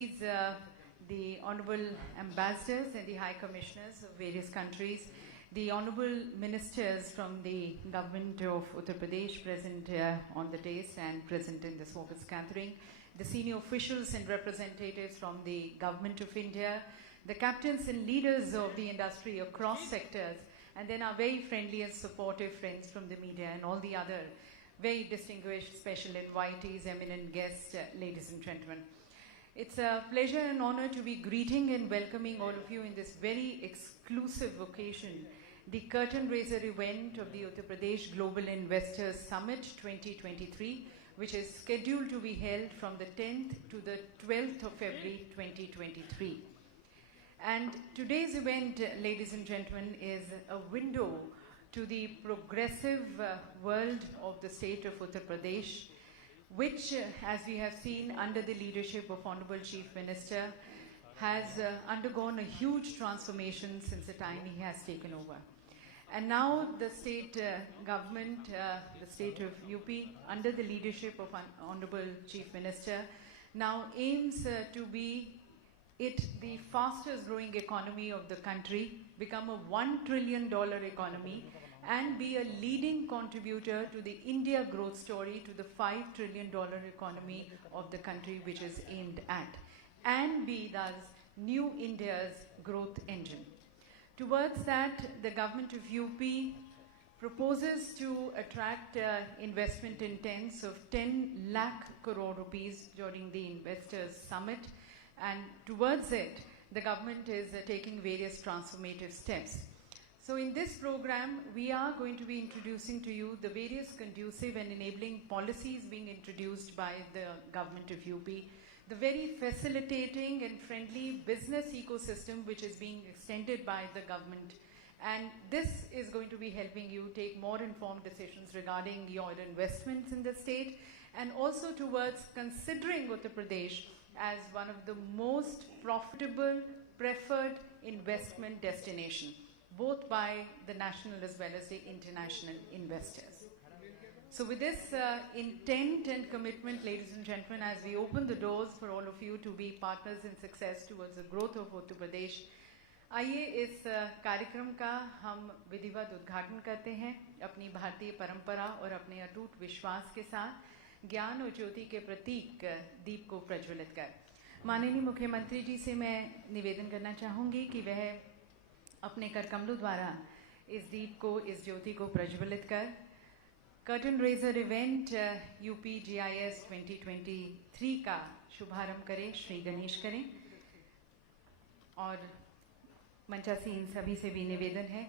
The Honorable Ambassadors and the High Commissioners of various countries, the Honorable Ministers from the Government of Uttar Pradesh present on the dais and present in this August gathering, the senior officials and representatives from the Government of India, the captains and leaders of the industry across sectors, and then our very friendly and supportive friends from the media and all the other very distinguished special invitees, eminent guests, ladies and gentlemen. It's a pleasure and honor to be greeting and welcoming all of you in this very exclusive occasion, the curtain raiser event of the Uttar Pradesh Global Investors Summit 2023, which is scheduled to be held from the 10th to the 12th of February 2023. And today's event, ladies and gentlemen, is a window to the progressive world of the state of Uttar Pradesh, which, as we have seen under the leadership of Honorable Chief Minister, has undergone a huge transformation since the time he has taken over. And now the state government, the state of UP, under the leadership of Honorable Chief Minister, now aims to be the fastest growing economy of the country, become a $1 trillion economy, and be a leading contributor to the India growth story, to the $5 trillion economy of the country which is aimed at, and be thus New India's growth engine. Towards that, the government of UP proposes to attract investment intents of 10 lakh crore rupees during the Investors Summit, and towards it, the government is taking various transformative steps. So in this program, we are going to be introducing to you the various conducive and enabling policies being introduced by the government of UP, the very facilitating and friendly business ecosystem which is being extended by the government. And this is going to be helping you take more informed decisions regarding your investments in the state, and also towards considering Uttar Pradesh as one of the most profitable, preferred investment destination, both by the national as well as the international investors. So with this intent and commitment, ladies and gentlemen, as we open the doors for all of you to be partners in success towards the growth of Uttar Pradesh, आइए इस कार्यक्रम का हम विधिवत उद्घाटन करते हैं अपनी भारतीय परंपरा और अपने अटूट विश्वास के साथ ज्ञान और ज्योति के प्रतीक दीप को प्रज्वलित कर। माननीय मुख्यमंत्री जी से मैं निवेदन करना चाहूँगी कि वह अपने कर कमलों द्वारा इस दीप को, इस ज्योति को प्रज्वलित कर curtain raiser event UP GIS 2023 का शुभारंभ करें, श्री गणेश करें। और मंचासी इन सभी से भी निवेदन है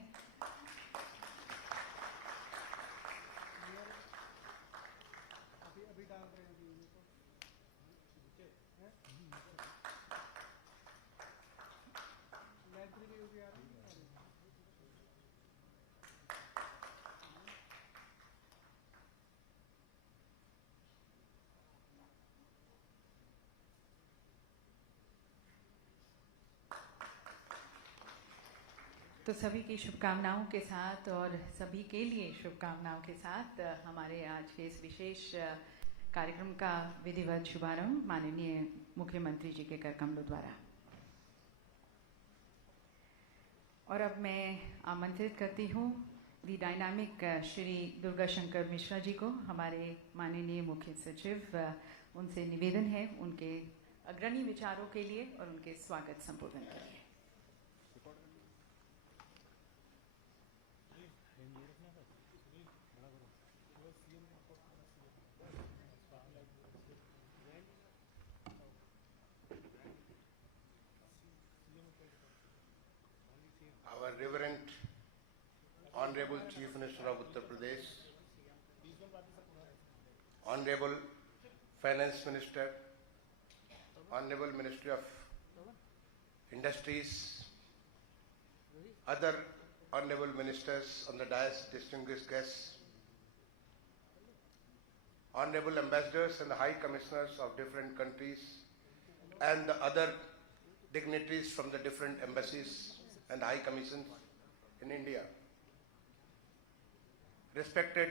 तो सभी की शुभकामनाओं के साथ और सभी के लिए शुभकामनाओं के साथ हमारे आज के इस विशेष कार्यक्रम का विधिवत शुभारंभ माननीय मुख्यमंत्री जी के कर कमलों द्वारा। और अब मैं आमंत्रित करती हूँ दी डायनामिक श्री दुर्गा शंकर मिश्रा जी को, हमारे माननीय मुख्य सचिव। उनसे निवेदन है उनके अग्रणी विचारों के लिए और उनके स्वागत संबोधन के लिए। Our Reverend Honorable Chief Minister of Uttar Pradesh, Honorable Finance Minister, Honorable Ministry of Industries, other Honorable Ministers on the dais, distinguished guests, Honorable Ambassadors and the High Commissioners of different countries, and the other dignitaries from the different embassies and High Commissions in India. Respected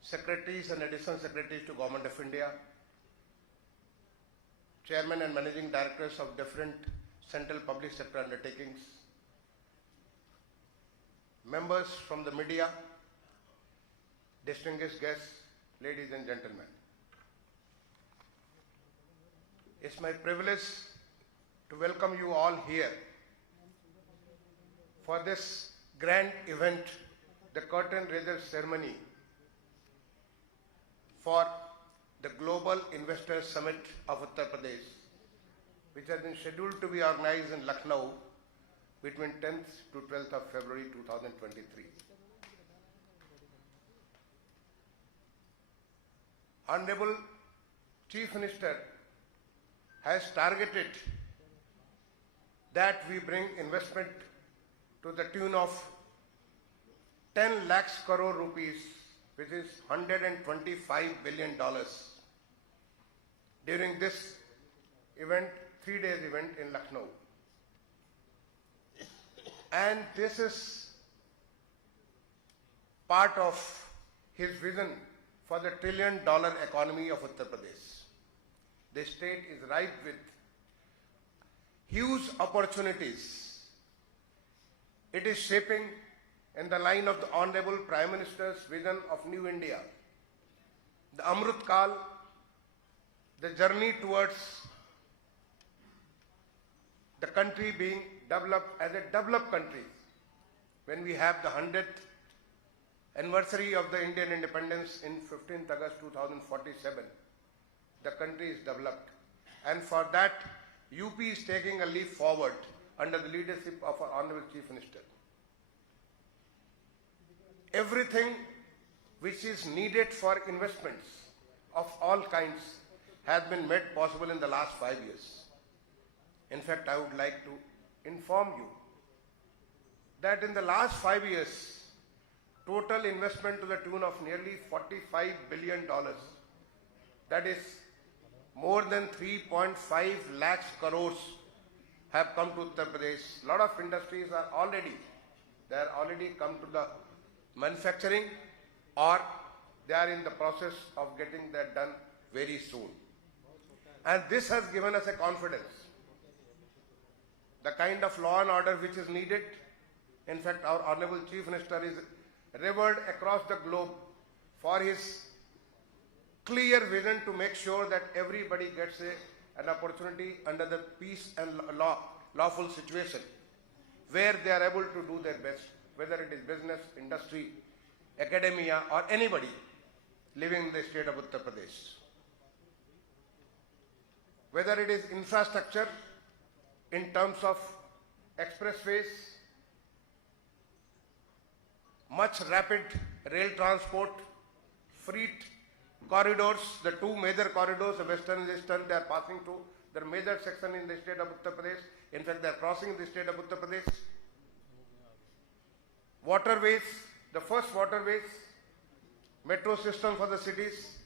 Secretaries and Additional Secretaries to Government of India, chairman and managing directors of different central public sector undertakings, members from the media, distinguished guests, ladies and gentlemen. It's my privilege to welcome you all here for this grand event, the curtain raiser ceremony for the Global Investors Summit of Uttar Pradesh, which has been scheduled to be organized in Lucknow between 10th to 12th of February 2023. Honorable Chief Minister has targeted that we bring investment to the tune of 10 lakhs crore rupees, which is $125 billion during this event, 3 days event in Lucknow. And this is part of his vision for the $1 trillion economy of Uttar Pradesh. The state is ripe with huge opportunities. It is shaping in the line of the Honorable Prime Minister's vision of New India. The Amrit Kal, the journey towards the country being developed as a developed country. When we have the 100th anniversary of the Indian independence in 15th August 2047, the country is developed. And for that, UP is taking a leap forward under the leadership of our Honorable Chief Minister. Everything which is needed for investments of all kinds has been made possible in the last 5 years. In fact, I would like to inform you that in the last 5 years, total investment to the tune of nearly $45 billion, that is more than 3.5 lakhs crores, have come to Uttar Pradesh. A lot of industries are already come to the manufacturing, or they are in the process of getting that done very soon. And this has given us a confidence. The kind of law and order which is needed, in fact, our Honorable Chief Minister is revered across the globe for his clear vision to make sure that everybody gets an opportunity under the peace and lawful situation, where they are able to do their best, whether it is business, industry, academia, or anybody living in the state of Uttar Pradesh. Whether it is infrastructure in terms of expressways, much rapid rail transport, freight corridors, the two major corridors, the western and eastern, they are passing through the major section in the state of Uttar Pradesh. In fact, they are crossing the state of Uttar Pradesh. Waterways, the first waterways, metro system for the cities,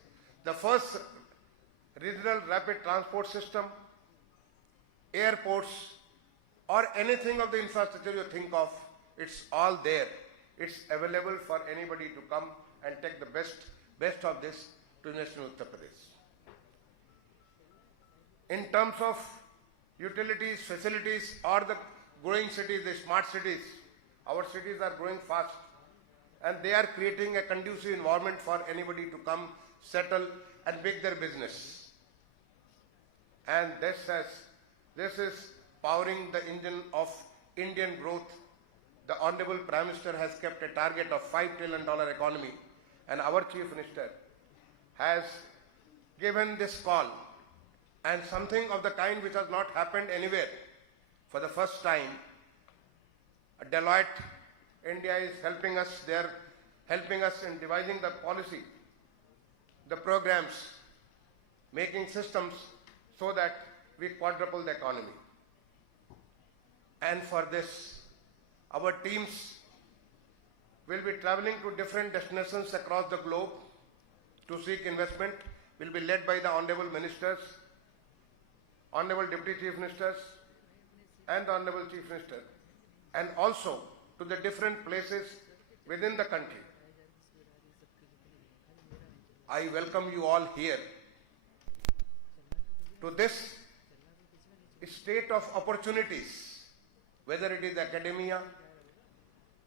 the first regional rapid transport system, airports, or anything of the infrastructure you think of, it's all there. It's available for anybody to come and take the best of this to invest in Uttar Pradesh. In terms of utilities, facilities, or the growing cities, the smart cities, our cities are growing fast, and they are creating a conducive environment for anybody to come, settle, and make their business. And this is powering the engine of Indian growth. The Honorable Prime Minister has kept a target of $5 trillion economy, and our Chief Minister has given this call, and something of the kind which has not happened anywhere. For the first time, Deloitte India is helping us. They are helping us in devising the policy, the programs, making systems so that we quadruple the economy. And for this, our teams will be traveling to different destinations across the globe to seek investment, will be led by the Honorable Ministers, Honorable Deputy Chief Ministers, and the Honorable Chief Minister, and also to the different places within the country. I welcome you all here to this state of opportunities, whether it is academia,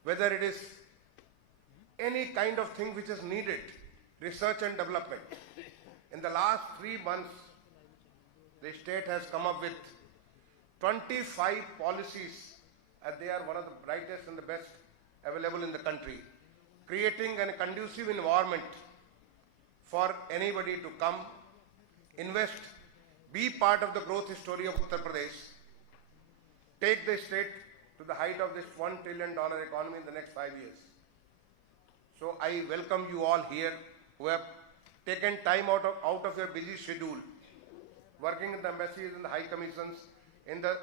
whether it is any kind of thing which is needed, research and development. In the last 3 months, the state has come up with 25 policies, and they are one of the brightest and the best available in the country, creating a conducive environment for anybody to come, invest, be part of the growth story of Uttar Pradesh, take the state to the height of this $1 trillion economy in the next 5 years. So I welcome you all here who have taken time out of your busy schedule, working in the embassies and the high commissions, in the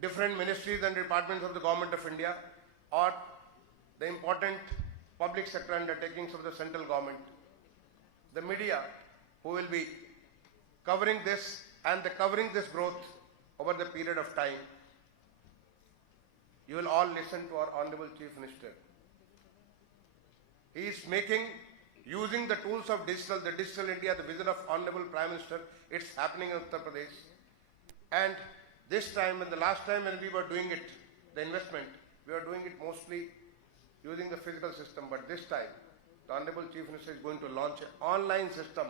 different ministries and departments of the Government of India, or the important public sector undertakings of the central government, the media who will be covering this and covering this growth over the period of time. You will all listen to our Honorable Chief Minister. He is using the tools of the digital India, the vision of Honorable Prime Minister. It's happening in Uttar Pradesh. And this time and the last time when we were doing it, the investment, we were doing it mostly using the physical system. But this time, the Honorable Chief Minister is going to launch an online system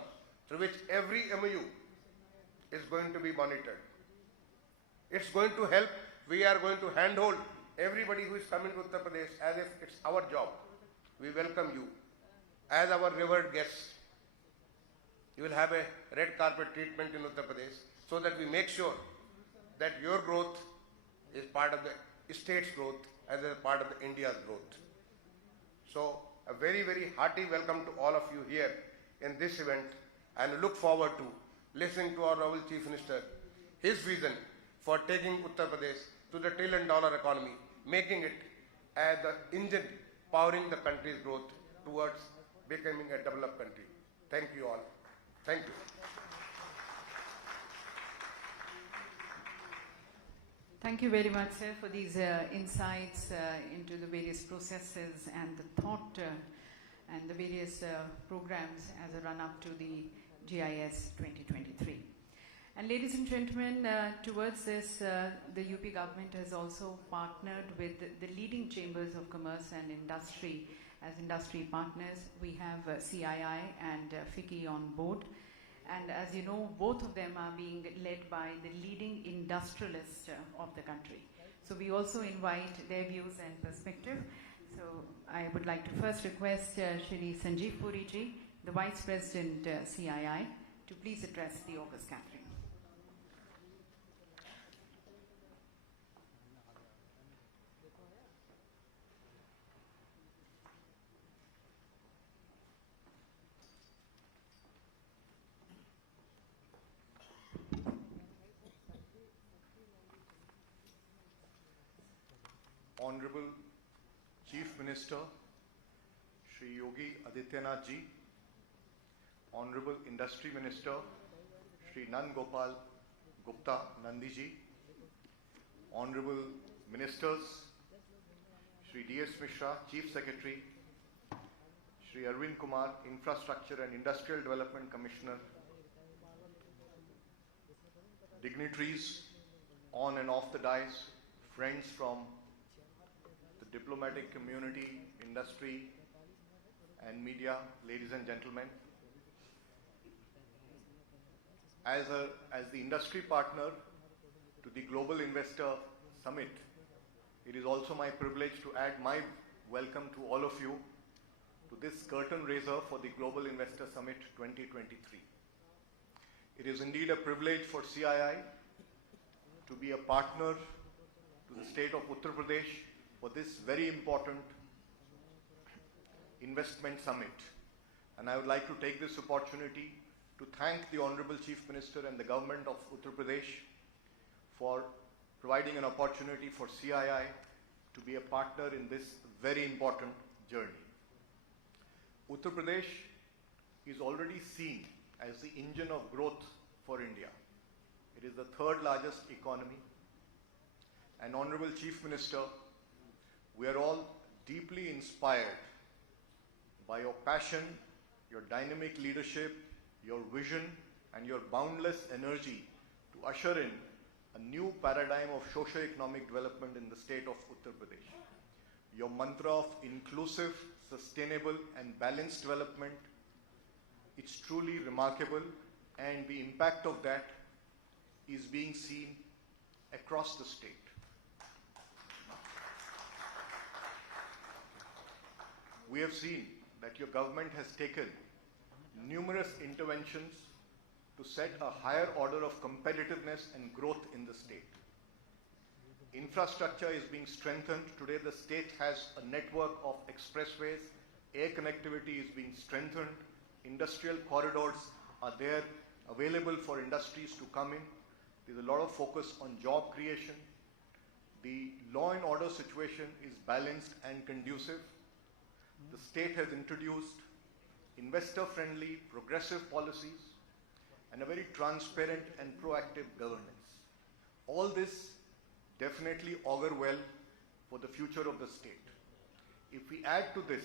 through which every MOU is going to be monitored. It's going to help. We are going to handhold everybody who is coming to Uttar Pradesh as if it's our job. We welcome you as our revered guests. You will have a red carpet treatment in Uttar Pradesh so that we make sure that your growth is part of the state's growth as a part of the India's growth. So a very, very hearty welcome to all of you here in this event, and look forward to listening to our Honorable Chief Minister, his vision for taking Uttar Pradesh to the $1 trillion economy, making it as the engine powering the country's growth towards becoming a developed country. Thank you all. Thank you. Thank you very much, sir, for these insights into the various processes and the thought and the various programs as a run-up to the GIS 2023. And ladies and gentlemen, towards this, the UP government has also partnered with the leading chambers of commerce and industry as industry partners. We have CII and FICCI on board. And as you know, both of them are being led by the leading industrialists of the country. So we also invite their views and perspective. So I would like to first request Shri Sanjeev Puri ji, the Vice President CII, to please address the August gathering. Honorable Chief Minister Shri Yogi Adityanath ji, Honorable Industry Minister Shri Nan Gopal Gupta Nandi ji, Honorable Ministers Shri D.S. Mishra, Chief Secretary, Shri Arvind Kumar, Infrastructure and Industrial Development Commissioner, dignitaries on and off the dais, friends from the diplomatic community, industry and media, ladies and gentlemen. As the industry partner to the Global Investor Summit, it is also my privilege to add my welcome to all of you to this curtain raiser for the Global Investor Summit 2023. It is indeed a privilege for CII to be a partner to the state of Uttar Pradesh for this very important investment summit. And I would like to take this opportunity to thank the Honorable Chief Minister and the government of Uttar Pradesh for providing an opportunity for CII to be a partner in this very important journey. Uttar Pradesh is already seen as the engine of growth for India. It is the third largest economy. And Honorable Chief Minister, we are all deeply inspired by your passion, your dynamic leadership, your vision, and your boundless energy to usher in a new paradigm of socio-economic development in the state of Uttar Pradesh. Your mantra of inclusive, sustainable and balanced development, it's truly remarkable, and the impact of that is being seen across the state. We have seen that your government has taken numerous interventions to set a higher order of competitiveness and growth in the state. Infrastructure is being strengthened. Today the state has a network of expressways, air connectivity is being strengthened, industrial corridors are there available for industries to come in. There's a lot of focus on job creation. The law and order situation is balanced and conducive. The state has introduced investor-friendly, progressive policies and a very transparent and proactive governance. All this definitely augur well for the future of the state. If we add to this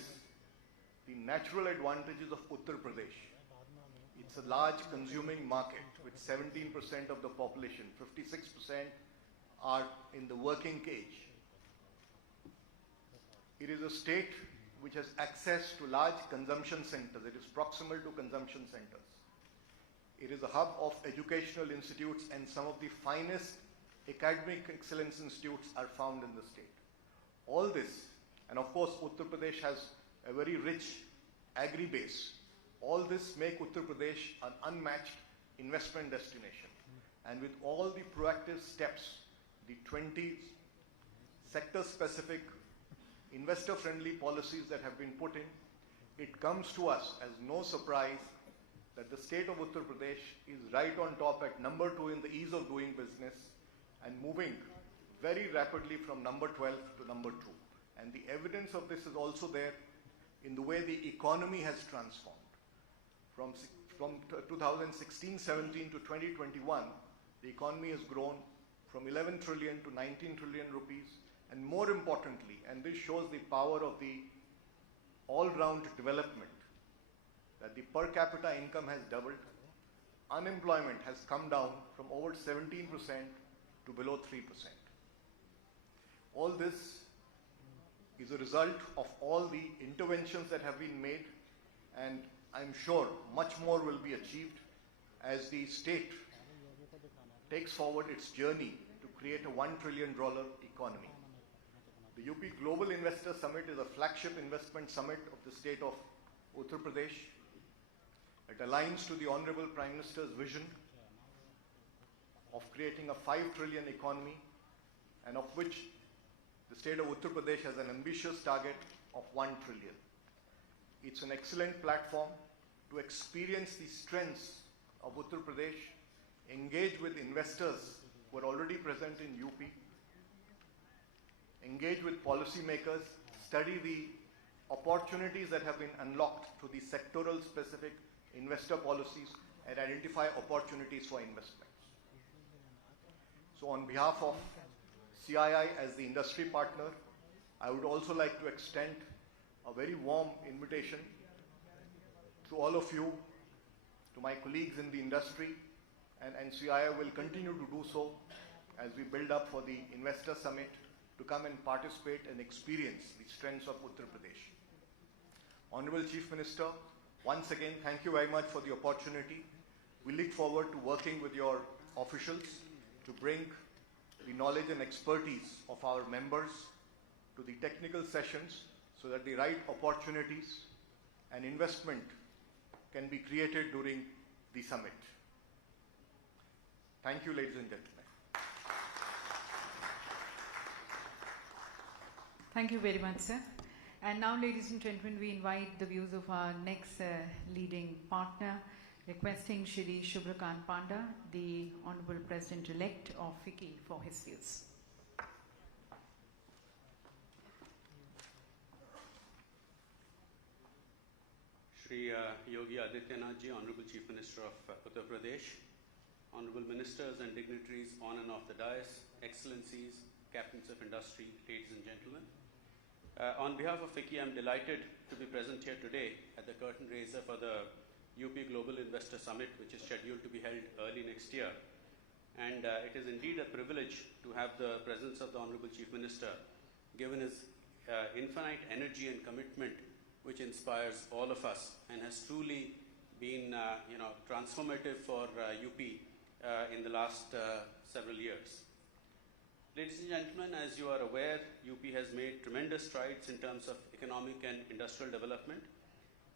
the natural advantages of Uttar Pradesh, it's a large consuming market with 17% of the population, 56% are in the working age. It is a state which has access to large consumption centers. It is proximal to consumption centers. It is a hub of educational institutes, and some of the finest academic excellence institutes are found in the state. All this, and of course Uttar Pradesh has a very rich agri base. All this make Uttar Pradesh an unmatched investment destination. And with all the proactive steps, the 20 sector-specific investor-friendly policies that have been put in, it comes to us as no surprise that the state of Uttar Pradesh is right on top at number 2 in the ease of doing business and moving very rapidly from number 12 to number 2. And the evidence of this is also there in the way the economy has transformed. From 2016-17 to 2021, the economy has grown from 11 trillion to 19 trillion rupees. And more importantly, and this shows the power of the all-round development, that the per capita income has doubled, unemployment has come down from over 17% to below 3%. All this is a result of all the interventions that have been made, and I'm sure much more will be achieved as the state takes forward its journey to create a $1 trillion economy. The UP Global Investor Summit is a flagship investment summit of the state of Uttar Pradesh. It aligns to the Honorable Prime Minister's vision of creating a 5 trillion economy, and of which the state of Uttar Pradesh has an ambitious target of 1 trillion. It's an excellent platform to experience the strengths of Uttar Pradesh, engage with investors who are already present in UP, engage with policymakers, study the opportunities that have been unlocked through the sectoral specific investor policies, and identify opportunities for investments. So on behalf of CII as the industry partner, I would also like to extend a very warm invitation to all of you, to my colleagues in the industry, and CII will continue to do so as we build up for the Investor Summit, to come and participate and experience the strengths of Uttar Pradesh. Honorable Chief Minister, once again, thank you very much for the opportunity. We look forward to working with your officials to bring the knowledge and expertise of our members to the technical sessions so that the right opportunities and investment can be created during the summit. Thank you, ladies and gentlemen. Thank you very much, sir. And now, ladies and gentlemen, we invite the views of our next leading partner, requesting Shri Shubhrakant Panda, the Honorable President-elect of FICCI, for his views. Shri Yogi Adityanath ji, Honorable Chief Minister of Uttar Pradesh, Honorable Ministers and dignitaries on and off the dais, Excellencies, Captains of Industry, ladies and gentlemen. On behalf of FICCI, I'm delighted to be present here today at the curtain raiser for the UP Global Investor Summit, which is scheduled to be held early next year. And it is indeed a privilege to have the presence of the Honorable Chief Minister, given his infinite energy and commitment, which inspires all of us and has truly been transformative for UP in the last several years. Ladies and gentlemen, as you are aware, UP has made tremendous strides in terms of economic and industrial development,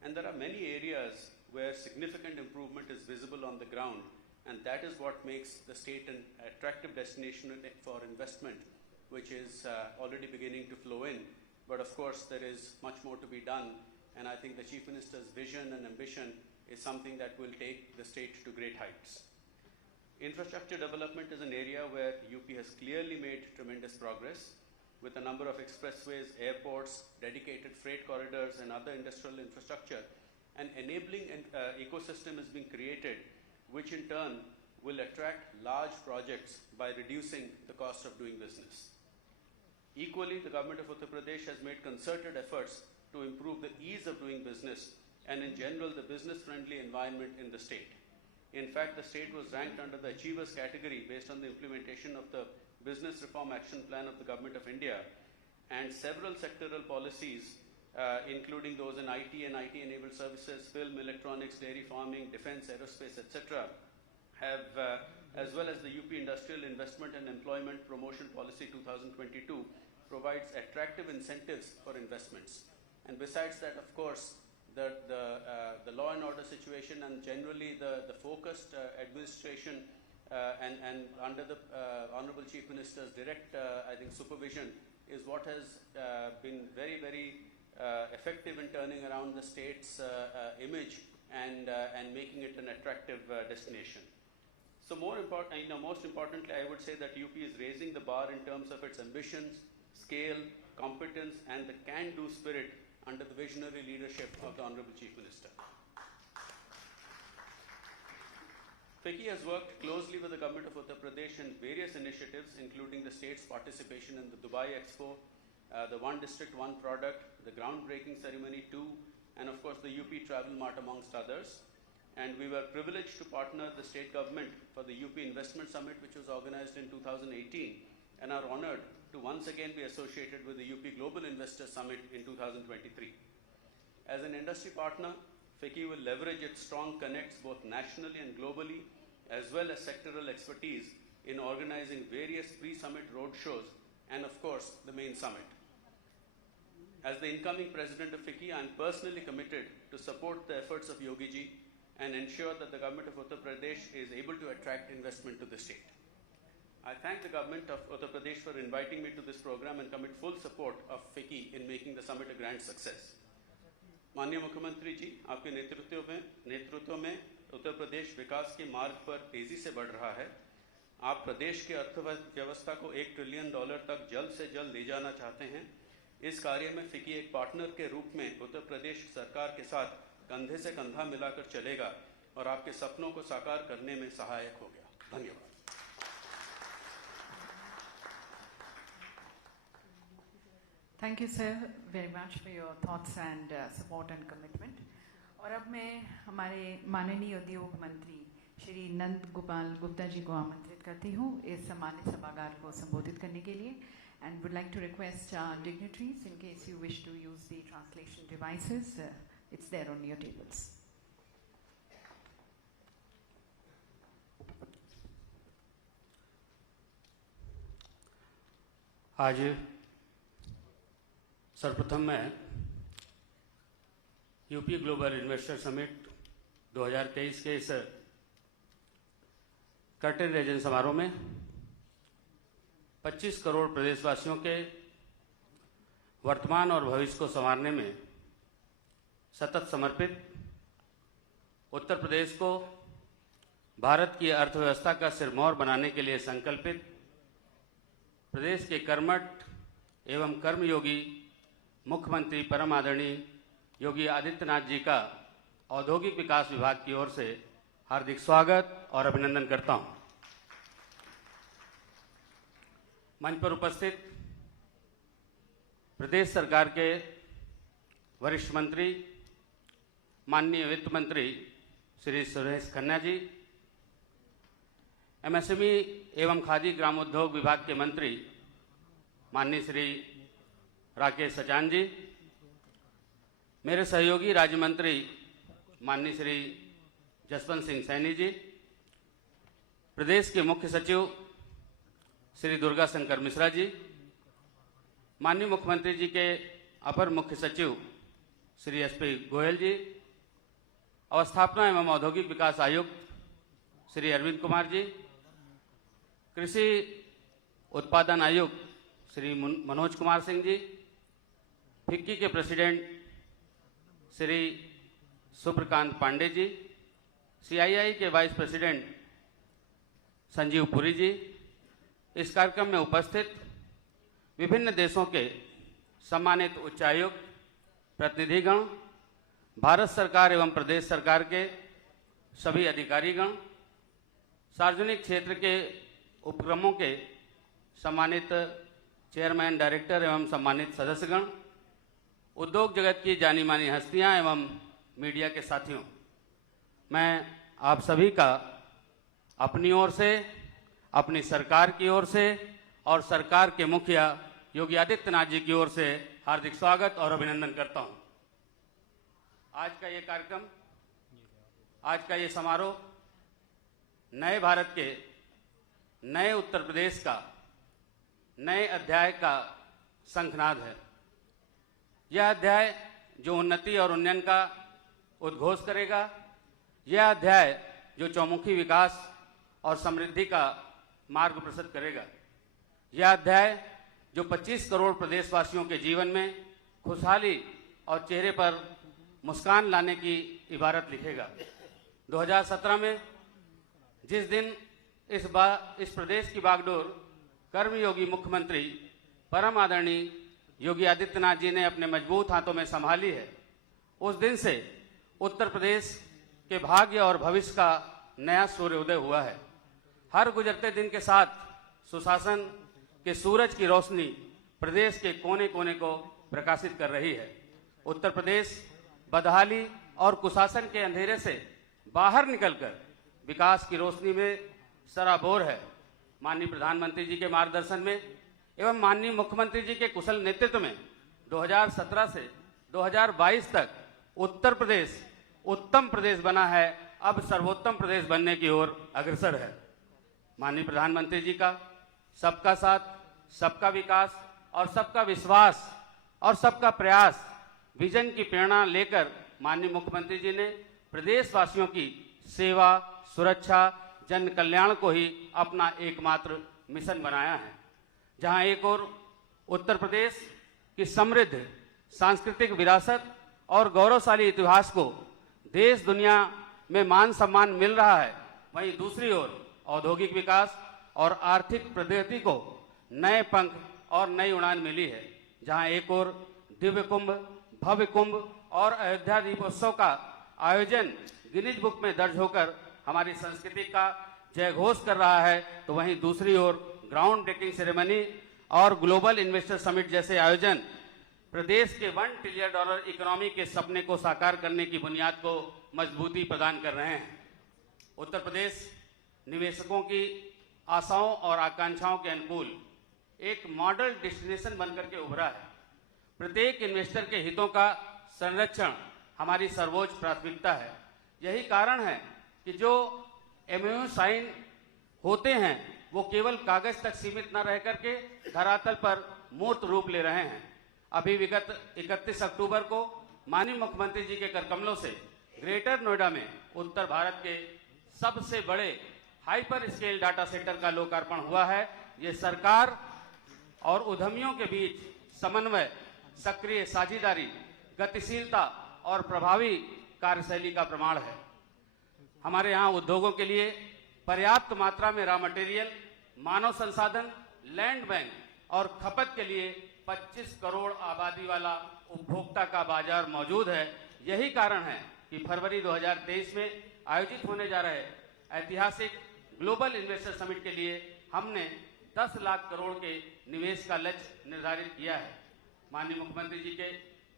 and there are many areas where significant improvement is visible on the ground, and that is what makes the state an attractive destination for investment, which is already beginning to flow in. But of course, there is much more to be done, and I think the Chief Minister's vision and ambition is something that will take the state to great heights. Infrastructure development is an area where UP has clearly made tremendous progress, with a number of expressways, airports, dedicated freight corridors, and other industrial infrastructure. An enabling ecosystem is being created, which in turn will attract large projects by reducing the cost of doing business. Equally, the government of Uttar Pradesh has made concerted efforts to improve the ease of doing business and in general the business-friendly environment in the state. In fact, the state was ranked under the Achievers category based on the implementation of the Business Reform Action Plan of the Government of India, and several sectoral policies, including those in IT and IT-enabled services, film, electronics, dairy farming, defense, aerospace, etc., have, as well as the UP Industrial Investment and Employment Promotion Policy 2022, provides attractive incentives for investments. And besides that, of course, the law and order situation and generally the focused administration and under the Honorable Chief Minister's direct, supervision is what has been very, very effective in turning around the state's image and making it an attractive destination. So most importantly, I would say that UP is raising the bar in terms of its ambitions, scale, competence, and the can-do spirit under the visionary leadership of the Honorable Chief Minister. FICCI has worked closely with the government of Uttar Pradesh in various initiatives, including the state's participation in the Dubai Expo, the One District, One Product, the groundbreaking ceremony 2, and of course the UP Travel Mart, amongst others. And we were privileged to partner the state government for the UP Investment Summit, which was organized in 2018, and are honored to once again be associated with the UP Global Investor Summit in 2023. As an industry partner, FICCI will leverage its strong connects both nationally and globally, as well as sectoral expertise in organizing various pre-summit roadshows and of course the main summit. As the incoming president of FICCI, I am personally committed to support the efforts of Yogi ji and ensure that the government of Uttar Pradesh is able to attract investment to the state. I thank the government of Uttar Pradesh for inviting me to this program and commit full support of FICCI in making the summit a grand success. माननीय मुख्यमंत्री जी, आपके नेतृत्व में उत्तर प्रदेश विकास के मार्ग पर तेजी से बढ़ रहा है। आप प्रदेश के अर्थव्यवस्था को $1 ट्रिलियन तक जल्द से जल्द ले जाना चाहते हैं। इस कार्य में FICCI एक पार्टनर के रूप में उत्तर प्रदेश सरकार के साथ कंधे से कंधा मिलाकर चलेगा और आपके सपनों को साकार करने में सहायक होगा। धन्यवाद। Thank you, sir, very much for your thoughts and support and commitment. और अब मैं हमारे माननीय उद्योग मंत्री श्री नंद गोपाल गुप्ता जी को आमंत्रित करती हूँ इस सम्मानित सभागार को संबोधित करने के लिए, and would like to request dignitaries, in case you wish to use the translation devices, it's there on your tables. आज सर्वप्रथम मैं यूपी ग्लोबल इन्वेस्टर समिट 2023 के इस कर्टेन रेजन समारोह में 25 करोड़ प्रदेशवासियों के वर्तमान और भविष्य को संवारने में सतत समर्पित, उत्तर प्रदेश को भारत की अर्थव्यवस्था का सिरमौर बनाने के लिए संकल्पित प्रदेश के कर्मठ एवं कर्मयोगी मुख्यमंत्री परम आदरणीय योगी आदित्यनाथ जी का औद्योगिक विकास विभाग की ओर से हार्दिक स्वागत और अभिनंदन करता हूं। मंच पर उपस्थित प्रदेश सरकार के वरिष्ठ मंत्री माननीय वित्त मंत्री श्री सुरेश खन्ना जी, एमएसएमई एवं खादी ग्रामोद्योग विभाग के मंत्री माननीय श्री राकेश सचान जी, मेरे सहयोगी राज्य मंत्री माननीय श्री जसवंत सिंह सैनी जी, प्रदेश के मुख्य सचिव श्री दुर्गा शंकर मिश्रा जी, माननीय मुख्यमंत्री जी के अपर मुख्य सचिव श्री एसपी गोयल जी, अवस्थापना एवं औद्योगिक विकास आयुक्त श्री अरविंद कुमार जी, कृषि उत्पादन आयुक्त श्री मनोज कुमार सिंह जी, फिक्की के प्रेसिडेंट श्री सुप्रकांत पांडे जी, सीआईआई के वाइस प्रेसिडेंट संजीव पुरी जी, इस कार्यक्रम में उपस्थित विभिन्न देशों के सम्मानित उच्चायुक्त, प्रतिनिधिगण, भारत सरकार एवं प्रदेश सरकार के सभी अधिकारीगण, सार्वजनिक क्षेत्र के उपक्रमों के सम्मानित चेयरमैन, डायरेक्टर एवं सम्मानित सदस्यगण, उद्योग जगत की जानी मानी हस्तियां एवं मीडिया के साथियों, मैं आप सभी का अपनी ओर से, अपनी सरकार की ओर से और सरकार के मुखिया योगी आदित्यनाथ जी की ओर से हार्दिक स्वागत और अभिनंदन करता हूं। आज का ये कार्यक्रम, आज का ये समारोह नए भारत के, नए उत्तर प्रदेश का, नए अध्याय का शंखनाद है। यह अध्याय जो उन्नति और उन्नयन का उद्घोष करेगा, यह अध्याय जो चौमुखी विकास और समृद्धि का मार्ग प्रशस्त करेगा, यह अध्याय जो 25 करोड़ प्रदेशवासियों के जीवन में खुशहाली और चेहरे पर मुस्कान लाने की इबारत लिखेगा। 2017 में जिस दिन इस प्रदेश की बागडोर कर्मयोगी मुख्यमंत्री परम आदरणीय योगी आदित्यनाथ जी ने अपने मजबूत हाथों में संभाली है, उस दिन से उत्तर प्रदेश के भाग्य और भविष्य का नया सूर्योदय हुआ है। हर गुजरते दिन के साथ सुशासन के सूरज की रोशनी प्रदेश के कोने कोने को प्रकाशित कर रही है। उत्तर प्रदेश बदहाली और कुशासन के अंधेरे से बाहर निकलकर विकास की रोशनी में सराबोर है। माननीय प्रधानमंत्री जी के मार्गदर्शन में एवं माननीय मुख्यमंत्री जी के कुशल नेतृत्व में 2017 से 2022 तक उत्तर प्रदेश उत्तम प्रदेश बना है, अब सर्वोत्तम प्रदेश बनने की ओर अग्रसर है। माननीय प्रधानमंत्री जी का सबका साथ, सबका विकास और सबका विश्वास और सबका प्रयास विजन की प्रेरणा लेकर माननीय मुख्यमंत्री जी ने प्रदेशवासियों की सेवा, सुरक्षा, जन कल्याण को ही अपना एकमात्र मिशन बनाया है। जहां एक ओर उत्तर प्रदेश की समृद्ध सांस्कृतिक विरासत और गौरवशाली इतिहास को देश दुनिया में मान सम्मान मिल रहा है, वहीं दूसरी ओर औद्योगिक विकास और आर्थिक प्रगति को नए पंख और नई उड़ान मिली है। जहां एक ओर दिव्य कुंभ, भव्य कुंभ और अयोध्या दीपोत्सव का आयोजन गिनीज बुक में दर्ज होकर हमारी संस्कृति का जय घोष कर रहा है, तो वहीं दूसरी ओर ग्राउंड ब्रेकिंग सेरेमनी और ग्लोबल इन्वेस्टर समिट जैसे आयोजन प्रदेश के $1 ट्रिलियन इकोनॉमी के सपने को साकार करने की बुनियाद को मजबूती प्रदान कर रहे हैं। उत्तर प्रदेश निवेशकों की आशाओं और आकांक्षाओं के अनुकूल एक मॉडल डेस्टिनेशन बनकर के उभरा है। प्रत्येक इन्वेस्टर के हितों का संरक्षण हमारी सर्वोच्च प्राथमिकता है। यही कारण है कि जो एमओयू साइन होते हैं वो केवल कागज तक सीमित न रह करके धरातल पर मूर्त रूप ले रहे हैं। अभी विगत 31 अक्टूबर को माननीय मुख्यमंत्री जी के कर कमलों से ग्रेटर नोएडा में उत्तर भारत के सबसे बड़े हाइपर स्केल डाटा सेंटर का लोकार्पण हुआ है। ये सरकार और उद्यमियों के बीच समन्वय, सक्रिय साझेदारी, गतिशीलता और प्रभावी कार्यशैली का प्रमाण है। हमारे यहाँ उद्योगों के लिए पर्याप्त मात्रा में रॉ मटेरियल, मानव संसाधन, लैंड बैंक और खपत के लिए 25 करोड़ आबादी वाला उपभोक्ता का बाजार मौजूद है। यही कारण है कि फरवरी 2023 में आयोजित होने जा रहे ऐतिहासिक ग्लोबल इन्वेस्टर समिट के लिए हमने 10 लाख करोड़ के निवेश का लक्ष्य निर्धारित किया है। माननीय मुख्यमंत्री जी के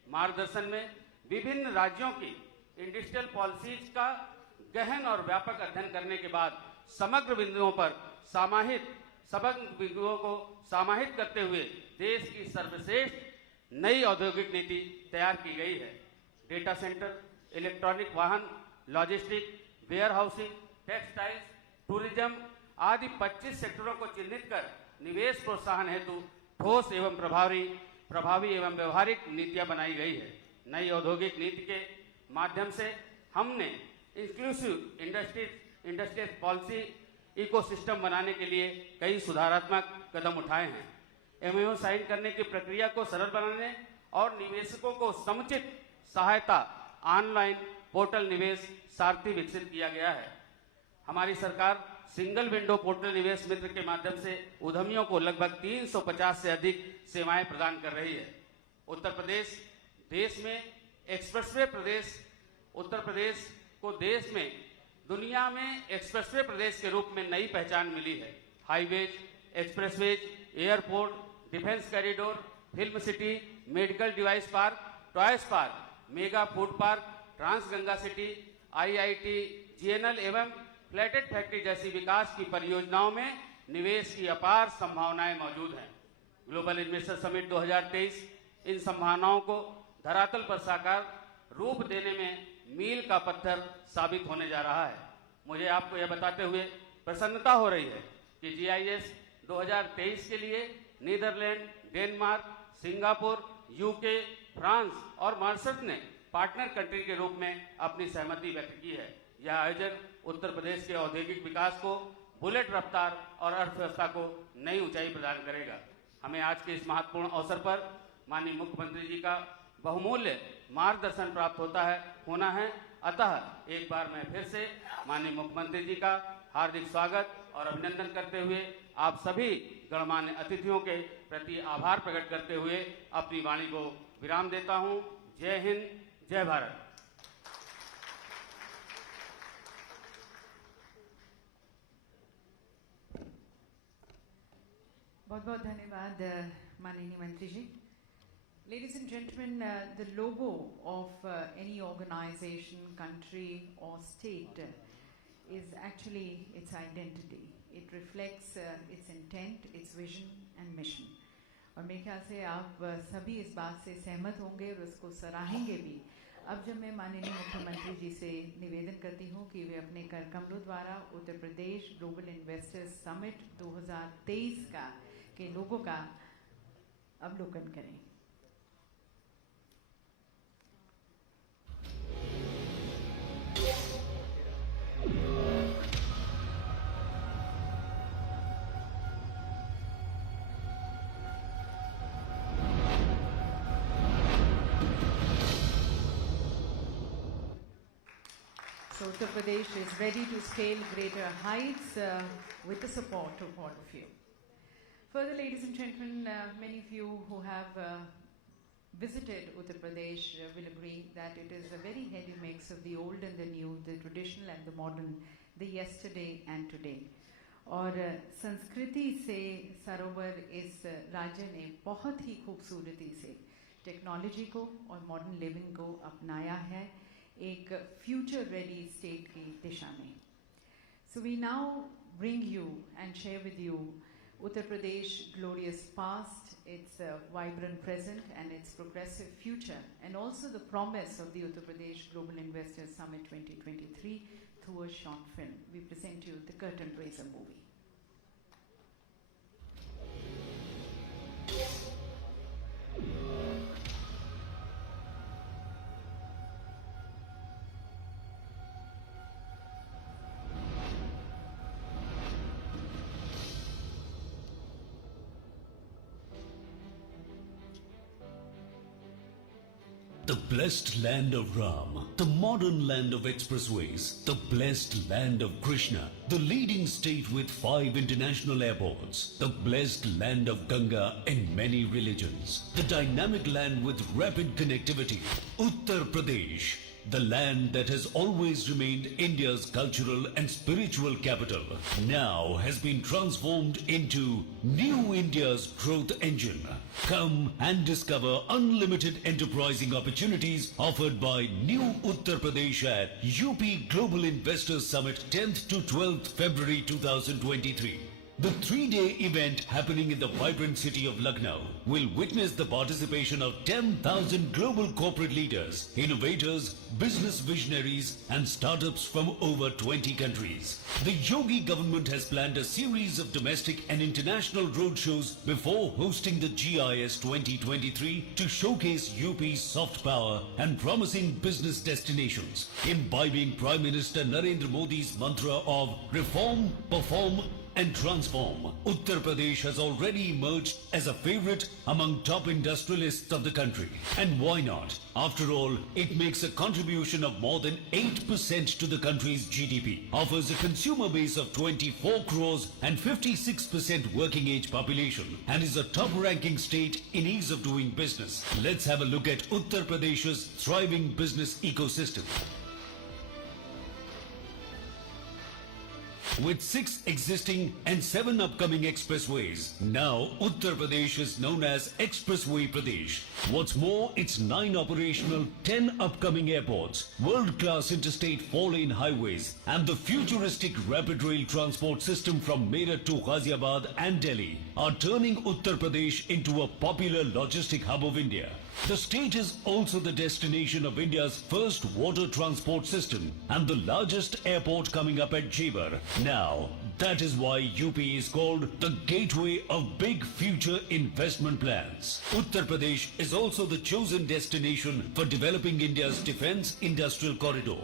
मार्गदर्शन में विभिन्न राज्यों की इंडस्ट्रियल पॉलिसीज का गहन और व्यापक अध्ययन करने के बाद समग्र बिंदुओं पर समाहित करते हुए देश की सर्वश्रेष्ठ नई औद्योगिक नीति तैयार की गई है। डेटा सेंटर, इलेक्ट्रॉनिक वाहन, logistic, warehousing, textiles, tourism आदि 25 सेक्टरों को चिन्हित कर निवेश प्रोत्साहन हेतु ठोस एवं प्रभावी एवं व्यवहारिक नीतियां बनाई गई है। नई औद्योगिक नीति के माध्यम से हमने इंक्लूसिव इंडस्ट्रीज पॉलिसी इकोसिस्टम बनाने के लिए कई सुधारात्मक कदम उठाए हैं। एमओयू साइन करने की प्रक्रिया को सरल बनाने और निवेशकों को समुचित सहायता ऑनलाइन पोर्टल निवेश सारथी विकसित किया गया है। हमारी सरकार सिंगल विंडो पोर्टल निवेश मित्र के माध्यम से उद्यमियों को लगभग 350 से अधिक सेवाएं प्रदान कर रही है। उत्तर प्रदेश देश में एक्सप्रेसवे प्रदेश, उत्तर प्रदेश को देश में दुनिया में एक्सप्रेसवे प्रदेश के रूप में नई पहचान मिली है। Highways, expressways, airport, defence corridor, film city, medical device park, toys park, mega food park, trans Ganga city, IIT, GNL एवं फ्लैटेड फैक्ट्री जैसी विकास की परियोजनाओं में निवेश की अपार संभावनाएं मौजूद हैं। ग्लोबल इन्वेस्टर समिट 2023 इन संभावनाओं को धरातल पर साकार रूप देने में मील का पत्थर साबित होने जा रहा है। मुझे आपको यह बताते हुए प्रसन्नता हो रही है कि जीआईएस 2023 के लिए Netherland, Denmark, Singapore, UK, France और मॉरिशस ने पार्टनर कंट्री के रूप में अपनी सहमति व्यक्त की है। यह आयोजन उत्तर प्रदेश के औद्योगिक विकास को बुलेट रफ्तार और अर्थव्यवस्था को नई ऊंचाई प्रदान करेगा। हमें आज के इस महत्वपूर्ण अवसर पर माननीय मुख्यमंत्री जी का बहुमूल्य मार्गदर्शन प्राप्त होना है। अतः एक बार मैं फिर से माननीय मुख्यमंत्री जी का हार्दिक स्वागत और अभिनंदन करते हुए आप सभी गणमान्य अतिथियों के प्रति आभार प्रकट करते हुए अपनी वाणी को विराम देता हूं। जय हिंद, जय भारत। बहुत बहुत धन्यवाद माननीय मंत्री जी। Ladies and gentlemen, the logo of any organization, country or state is actually its identity. It reflects its intent, its vision and mission. और मेरे ख्याल से आप सभी इस बात से सहमत होंगे और उसको सराहेंगे भी। अब जब मैं माननीय मुख्यमंत्री जी से निवेदन करती हूँ कि वे अपने कर कमलों द्वारा Uttar Pradesh global investors summit 2023 के लोगों का अवलोकन करें। So Uttar Pradesh is ready to scale greater heights with the support of all of you. Further, ladies and gentlemen, many of you who have visited Uttar Pradesh will agree that it is a very heavy mix of the old and the new, the traditional and the modern, the yesterday and today. और संस्कृति से सरोवर इस राज्य ने बहुत ही खूबसूरती से technology को और मॉडर्न लिविंग को अपनाया है एक फ्यूचर रेडी स्टेट की दिशा में। So we now bring you and share with you Uttar Pradesh glorious past, its vibrant present and its progressive future, and also the promise of the Uttar Pradesh Global Investors Summit 2023 through a short film. We present you the Curtain Raiser movie. The blessed land of Ram, the modern land of expressways, the blessed land of Krishna, the leading state with 5 international airports, the blessed land of Ganga and many religions, the dynamic land with rapid connectivity, Uttar Pradesh, the land that has always remained India's cultural and spiritual capital, now has been transformed into New India's growth engine. Come and discover unlimited enterprising opportunities offered by New Uttar Pradesh at UP Global Investors Summit 10th to 12th February 2023. The 3-day event happening in the vibrant city of Lucknow will witness the participation of 10,000 global corporate leaders, innovators, business visionaries and startups from over 20 countries. The Yogi government has planned a series of domestic and international roadshows before hosting the GIS 2023 to showcase UP's soft power and promising business destinations, imbibing Prime Minister Narendra Modi's mantra of reform, perform and transform. Uttar Pradesh has already emerged as a favorite among top industrialists of the country. And why not? After all, it makes a contribution of more than 8% to the country's GDP, offers a consumer base of 24 crores and 56% working age population, and is a top-ranking state in ease of doing business. Let's have a look at Uttar Pradesh's thriving business ecosystem. With 6 existing and 7 upcoming expressways, now Uttar Pradesh is known as Expressway Pradesh. What's more, it's 9 operational, 10 upcoming airports, world-class interstate 4-lane highways, and the futuristic rapid rail transport system from Meerut to Ghaziabad and Delhi are turning Uttar Pradesh into a popular logistic hub of India. The state is also the destination of India's first water transport system and the largest airport coming up at Jewar. Now, that is why UP is called the gateway of big future investment plans. Uttar Pradesh is also the chosen destination for developing India's defense industrial corridor.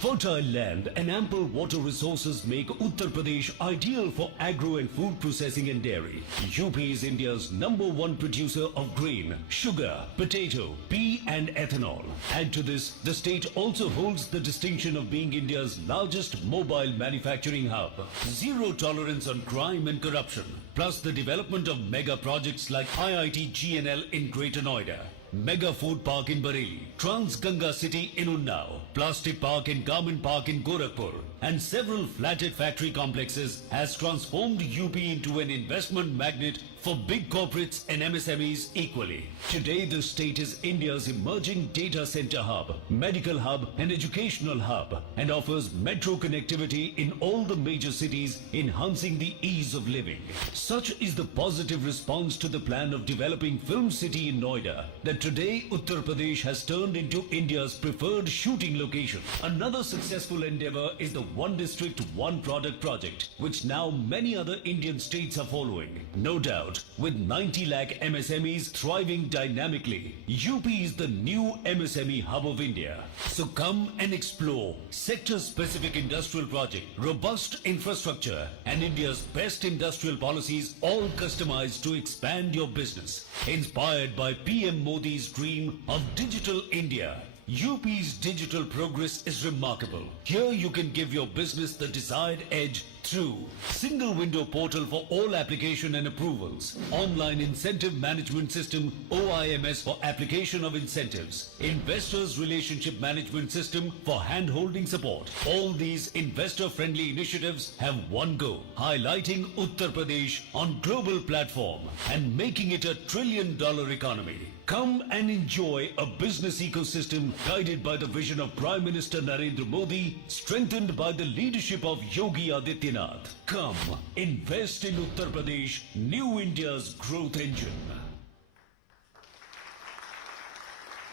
Fertile land and ample water resources make Uttar Pradesh ideal for agro and food processing and dairy. UP is India's #1 producer of grain, sugar, potato, pea and ethanol. Add to this, the state also holds the distinction of being India's largest mobile manufacturing hub. Zero tolerance on crime and corruption, plus the development of mega projects like IIT GNL in Greater Noida, Mega Food Park in Bareilly, Trans Ganga City in Unnao, Plastic Park and Garment Park in Gorakhpur, and several flathead factory complexes has transformed UP into an investment magnet for big corporates and MSMEs equally. Today, the state is India's emerging data center hub, medical hub and educational hub, and offers metro connectivity in all the major cities, enhancing the ease of living. Such is the positive response to the plan of developing Film City in Noida that today Uttar Pradesh has turned into India's preferred shooting location. Another successful endeavor is the One District, One Product project, which now many other Indian states are following. No doubt, with 90 lakh MSMEs thriving dynamically, UP is the new MSME hub of India. So come and explore sector-specific industrial project, robust infrastructure, and India's best industrial policies, all customized to expand your business. Inspired by PM Modi's dream of digital India, UP's digital progress is remarkable. Here you can give your business the desired edge through single window portal for all application and approvals, online incentive management system OIMS for application of incentives, investors relationship management system for hand-holding support. All these investor-friendly initiatives have one goal: highlighting Uttar Pradesh on global platform and making it a $1 trillion economy. Come and enjoy a business ecosystem guided by the vision of Prime Minister Narendra Modi, strengthened by the leadership of Yogi Adityanath. Come, invest in Uttar Pradesh, New India's growth engine.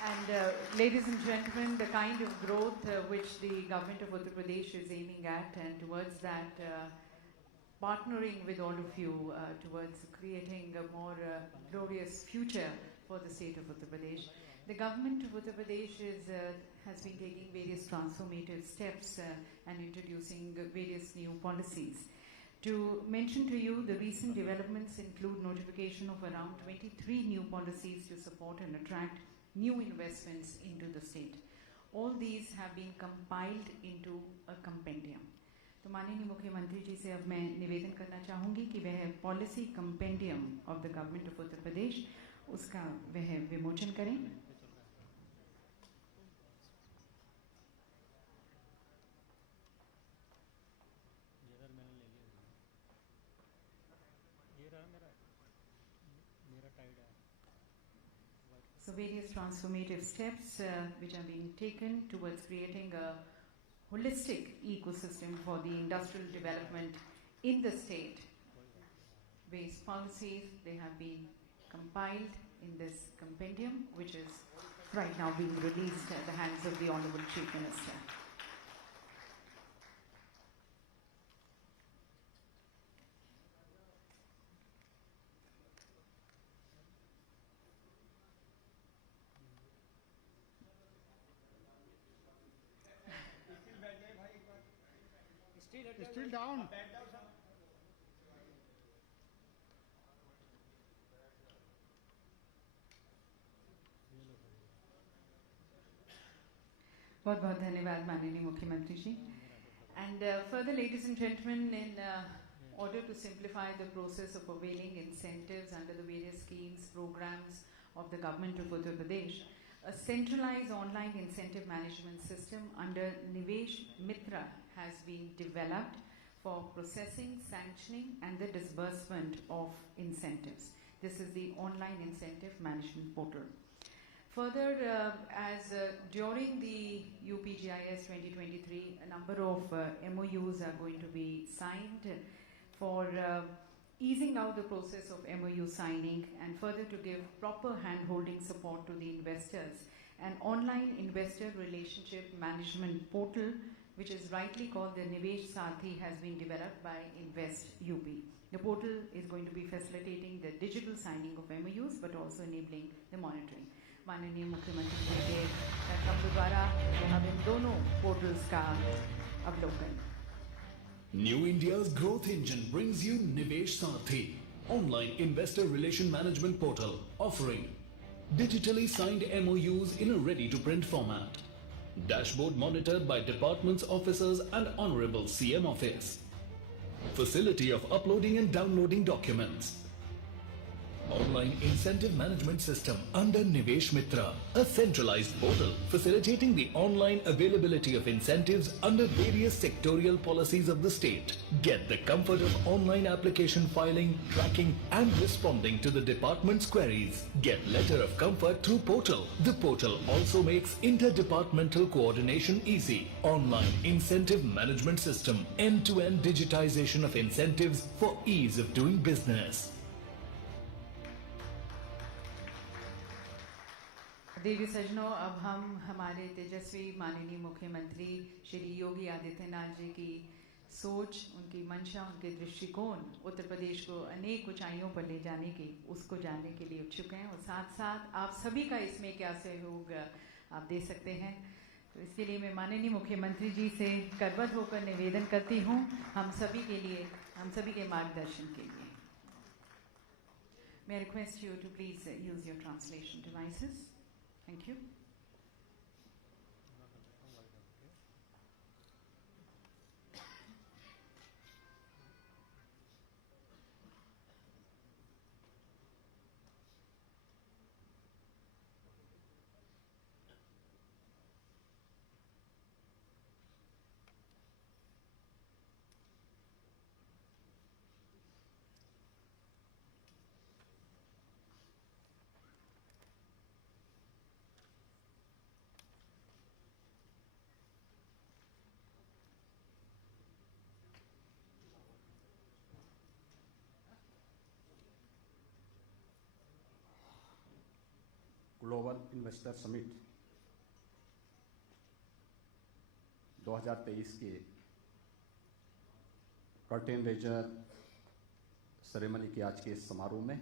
And ladies and gentlemen, the kind of growth which the government of Uttar Pradesh is aiming at, and towards that, partnering with all of you towards creating a more glorious future for the state of Uttar Pradesh. The government of Uttar Pradesh has been taking various transformative steps and introducing various new policies. To mention to you, the recent developments include notification of around 23 new policies to support and attract new investments into the state. All these have been compiled into a compendium. तो माननीय मुख्यमंत्री जी से अब मैं निवेदन करना चाहूँगी कि वह policy compendium of the government of Uttar Pradesh उसका वह विमोचन करें. ये रहा मेरा टाइड है. So various transformative steps which are being taken towards creating a holistic ecosystem for the industrial development in the state. Various policies, they have been compiled in this compendium, which is right now being released at the hands of the Honorable Chief Minister. Still down. बहुत बहुत धन्यवाद माननीय मुख्यमंत्री जी. And further, ladies and gentlemen, in order to simplify the process of availing incentives under the various schemes, programs of the government of Uttar Pradesh, a centralized online incentive management system under Nivesh Mitra has been developed for processing, sanctioning and the disbursement of incentives. This is the online incentive management portal. Further, during the UPGIS 2023, a number of MOUs are going to be signed for easing out the process of MOU signing and further to give proper hand-holding support to the investors. An online investor relationship management portal, which is rightly called the Nivesh Sathi, has been developed by Invest UP. The portal is going to be facilitating the digital signing of MOUs but also enabling the monitoring. माननीय मुख्यमंत्री जी के कार्यक्रम द्वारा अब इन दोनों portals का अवलोकन. New India's growth engine brings you Nivesh Sathi, online investor relation management portal offering digitally signed MOUs in a ready-to-print format. Dashboard monitored by departments, officers and Honorable CM Office. Facility of uploading and downloading documents. Online incentive management system under Nivesh Mitra, a centralized portal facilitating the online availability of incentives under various sectorial policies of the state. Get the comfort of online application filing, tracking and responding to the department's queries. Get letter of comfort through portal. The portal also makes interdepartmental coordination easy. Online incentive management system, end-to-end digitization of incentives for ease of doing business. देवी सजनों, अब हम हमारे तेजस्वी माननीय मुख्यमंत्री श्री योगी आदित्यनाथ जी की सोच, उनकी मंशा, उनके दृष्टिकोण उत्तर प्रदेश को अनेक ऊंचाइयों पर ले जाने की, उसको जानने के लिए उत्सुक हैं और साथ साथ आप सभी का इसमें क्या सहयोग आप दे सकते हैं. तो इसके लिए मैं माननीय मुख्यमंत्री जी से करबद्ध होकर निवेदन करती हूँ हम सभी के लिए, हम सभी के मार्गदर्शन के लिए. May I request you to please use your translation devices. Thank you. Global investor summit 2023 के कर्टेन रेजर सेरेमनी के आज के इस समारोह में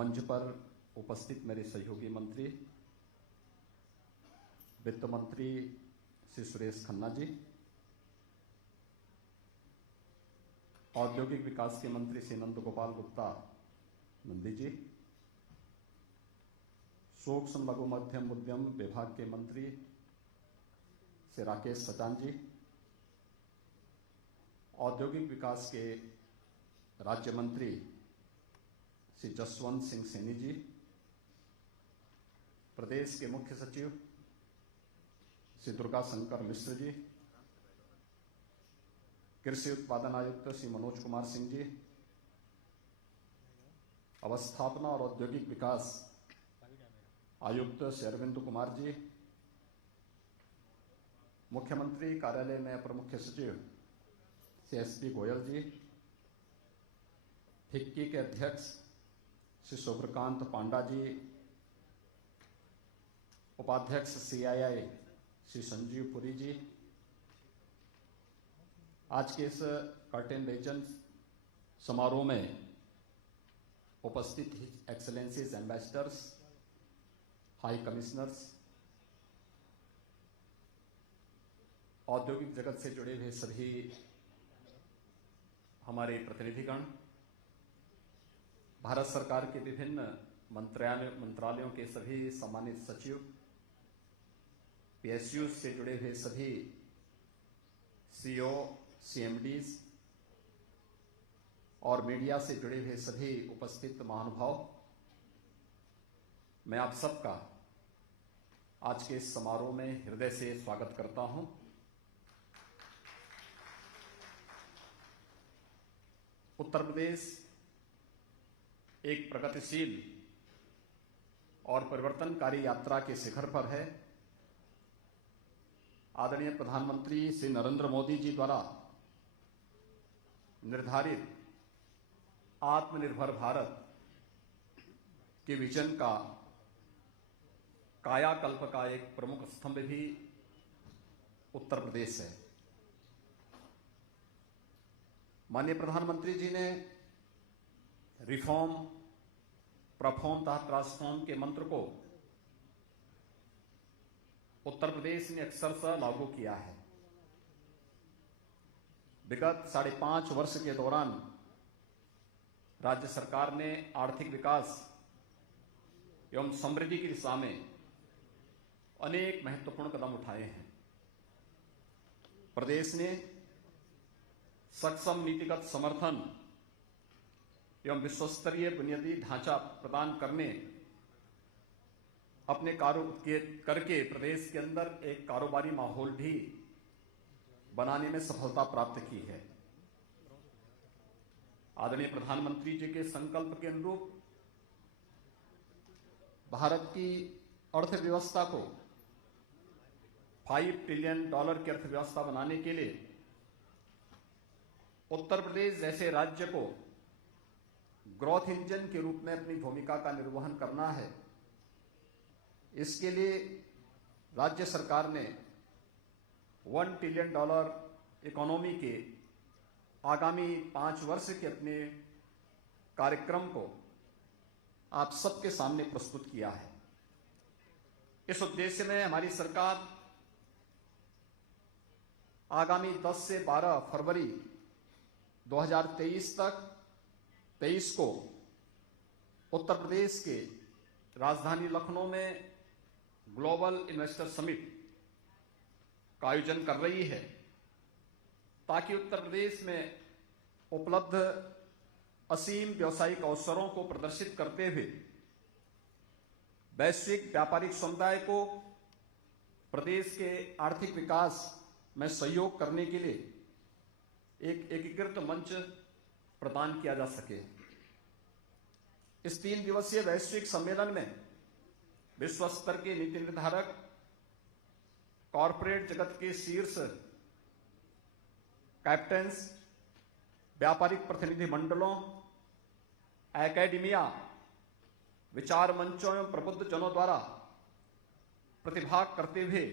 मंच पर उपस्थित मेरे सहयोगी मंत्री वित्त मंत्री श्री सुरेश खन्ना जी, औद्योगिक विकास के मंत्री श्री नंद गोपाल गुप्ता नंदी जी, सूक्ष्म लघु मध्यम उद्यम विभाग के मंत्री श्री राकेश सचान जी, औद्योगिक विकास के राज्य मंत्री श्री जसवंत सिंह सैनी जी, प्रदेश के मुख्य सचिव श्री दुर्गा शंकर मिश्र जी, कृषि उत्पादन आयुक्त श्री मनोज कुमार सिंह जी, अवस्थापना और औद्योगिक विकास आयुक्त श्री अरविंद कुमार जी, मुख्यमंत्री कार्यालय में अपर मुख्य सचिव श्री एस.डी. गोयल जी, फिक्की के अध्यक्ष श्री शुभ्रकांत पांडा जी, उपाध्यक्ष CII श्री संजीव पुरी जी, आज के इस कर्टेन रेजन समारोह में उपस्थित एक्सेलेंसीज, एम्बेसडर्स, हाई कमिश्नर्स, औद्योगिक जगत से जुड़े हुए सभी हमारे प्रतिनिधिगण, भारत सरकार के विभिन्न मंत्रालयों के सभी सम्मानित सचिव, PSUs से जुड़े हुए सभी CEO, CMDs और मीडिया से जुड़े हुए सभी उपस्थित महानुभाव, मैं आप सबका आज के इस समारोह में हृदय से स्वागत करता हूं। उत्तर प्रदेश एक प्रगतिशील और परिवर्तनकारी यात्रा के शिखर पर है। आदरणीय प्रधानमंत्री श्री नरेंद्र मोदी जी द्वारा निर्धारित आत्मनिर्भर भारत के विजन का कायाकल्प का एक प्रमुख स्तंभ भी उत्तर प्रदेश है। माननीय प्रधानमंत्री जी ने रिफॉर्म, परफॉर्म तथा ट्रांसफॉर्म के मंत्र को उत्तर प्रदेश ने अक्षरशः लागू किया है। विगत 5.5 वर्ष के दौरान राज्य सरकार ने आर्थिक विकास एवं समृद्धि की दिशा में अनेक महत्वपूर्ण कदम उठाए हैं। प्रदेश ने सक्षम नीतिगत समर्थन एवं विश्वस्तरीय बुनियादी ढांचा प्रदान करने अपने करके प्रदेश के अंदर एक कारोबारी माहौल भी बनाने में सफलता प्राप्त की है। आदरणीय प्रधानमंत्री जी के संकल्प के अनुरूप भारत की अर्थव्यवस्था को $5 ट्रिलियन की अर्थव्यवस्था बनाने के लिए उत्तर प्रदेश जैसे राज्य को ग्रोथ इंजन के रूप में अपनी भूमिका का निर्वहन करना है। इसके लिए राज्य सरकार ने $1 ट्रिलियन इकोनॉमी के आगामी 5 वर्ष के अपने कार्यक्रम को आप सबके सामने प्रस्तुत किया है। इस उद्देश्य में हमारी सरकार आगामी 10 से 12 फरवरी 2023 तक 23 को उत्तर प्रदेश के राजधानी लखनऊ में ग्लोबल इन्वेस्टर समिट का आयोजन कर रही है, ताकि उत्तर प्रदेश में उपलब्ध असीम व्यावसायिक अवसरों को प्रदर्शित करते हुए वैश्विक व्यापारिक समुदाय को प्रदेश के आर्थिक विकास में सहयोग करने के लिए एक एकीकृत मंच प्रदान किया जा सके। इस 3 दिवसीय वैश्विक सम्मेलन में विश्व स्तर के नीति निर्धारक, कॉरपोरेट जगत के शीर्ष कैप्टन्स, व्यापारिक प्रतिनिधि मंडलों, एकेडमिया, विचार मंचों एवं प्रबुद्ध जनों द्वारा प्रतिभाग करते हुए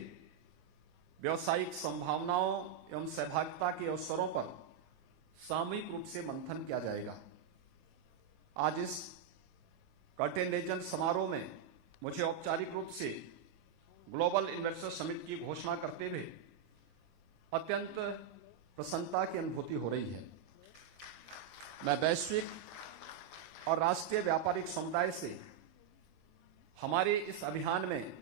व्यावसायिक संभावनाओं एवं सहभागिता के अवसरों पर सामूहिक रूप से मंथन किया जाएगा। आज इस कर्टेन रेजन समारोह में मुझे औपचारिक रूप से ग्लोबल इन्वेस्टर समिट की घोषणा करते हुए अत्यंत प्रसन्नता की अनुभूति हो रही है। मैं वैश्विक और राष्ट्रीय व्यापारिक समुदाय से हमारे इस अभियान में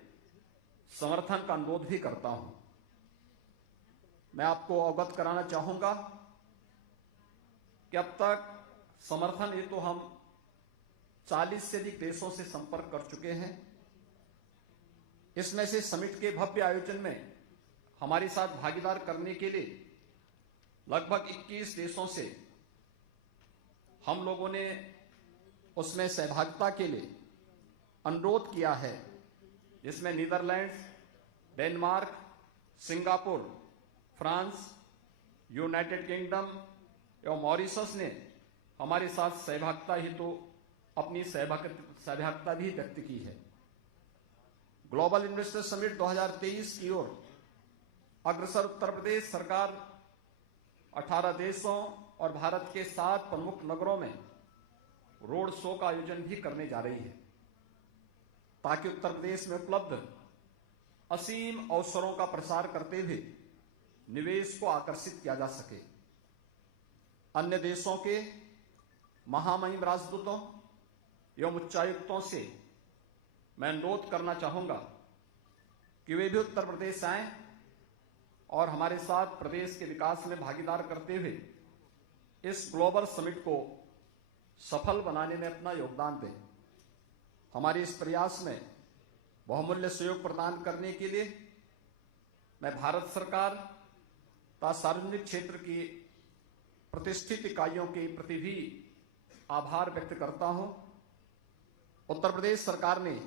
समर्थन का अनुरोध भी करता हूं। मैं आपको अवगत कराना चाहूंगा कि अब तक समर्थन हेतु हम 40 से अधिक देशों से संपर्क कर चुके हैं। इसमें से समिट के भव्य आयोजन में हमारे साथ भागीदार करने के लिए लगभग 21 देशों से हम लोगों ने उसमें सहभागिता के लिए अनुरोध किया है, जिसमें Netherlands, Denmark, Singapore, France, United kingdom एवं मॉरिशस ने हमारे साथ सहभागिता हेतु अपनी सहभागिता भी व्यक्त की है। ग्लोबल इन्वेस्टर समिट 2023 की ओर अग्रसर उत्तर प्रदेश सरकार 18 देशों और भारत के 7 प्रमुख नगरों में रोड शो का आयोजन भी करने जा रही है, ताकि उत्तर प्रदेश में उपलब्ध असीम अवसरों का प्रसार करते हुए निवेश को आकर्षित किया जा सके। अन्य देशों के महामहिम राजदूतों एवं उच्चायुक्तों से मैं अनुरोध करना चाहूंगा कि वे भी उत्तर प्रदेश आएं और हमारे साथ प्रदेश के विकास में भागीदार करते हुए इस ग्लोबल समिट को सफल बनाने में अपना योगदान दें। हमारे इस प्रयास में बहुमूल्य सहयोग प्रदान करने के लिए मैं भारत सरकार तथा सार्वजनिक क्षेत्र की प्रतिष्ठित इकाइयों के प्रति भी आभार व्यक्त करता हूं। उत्तर प्रदेश सरकार ने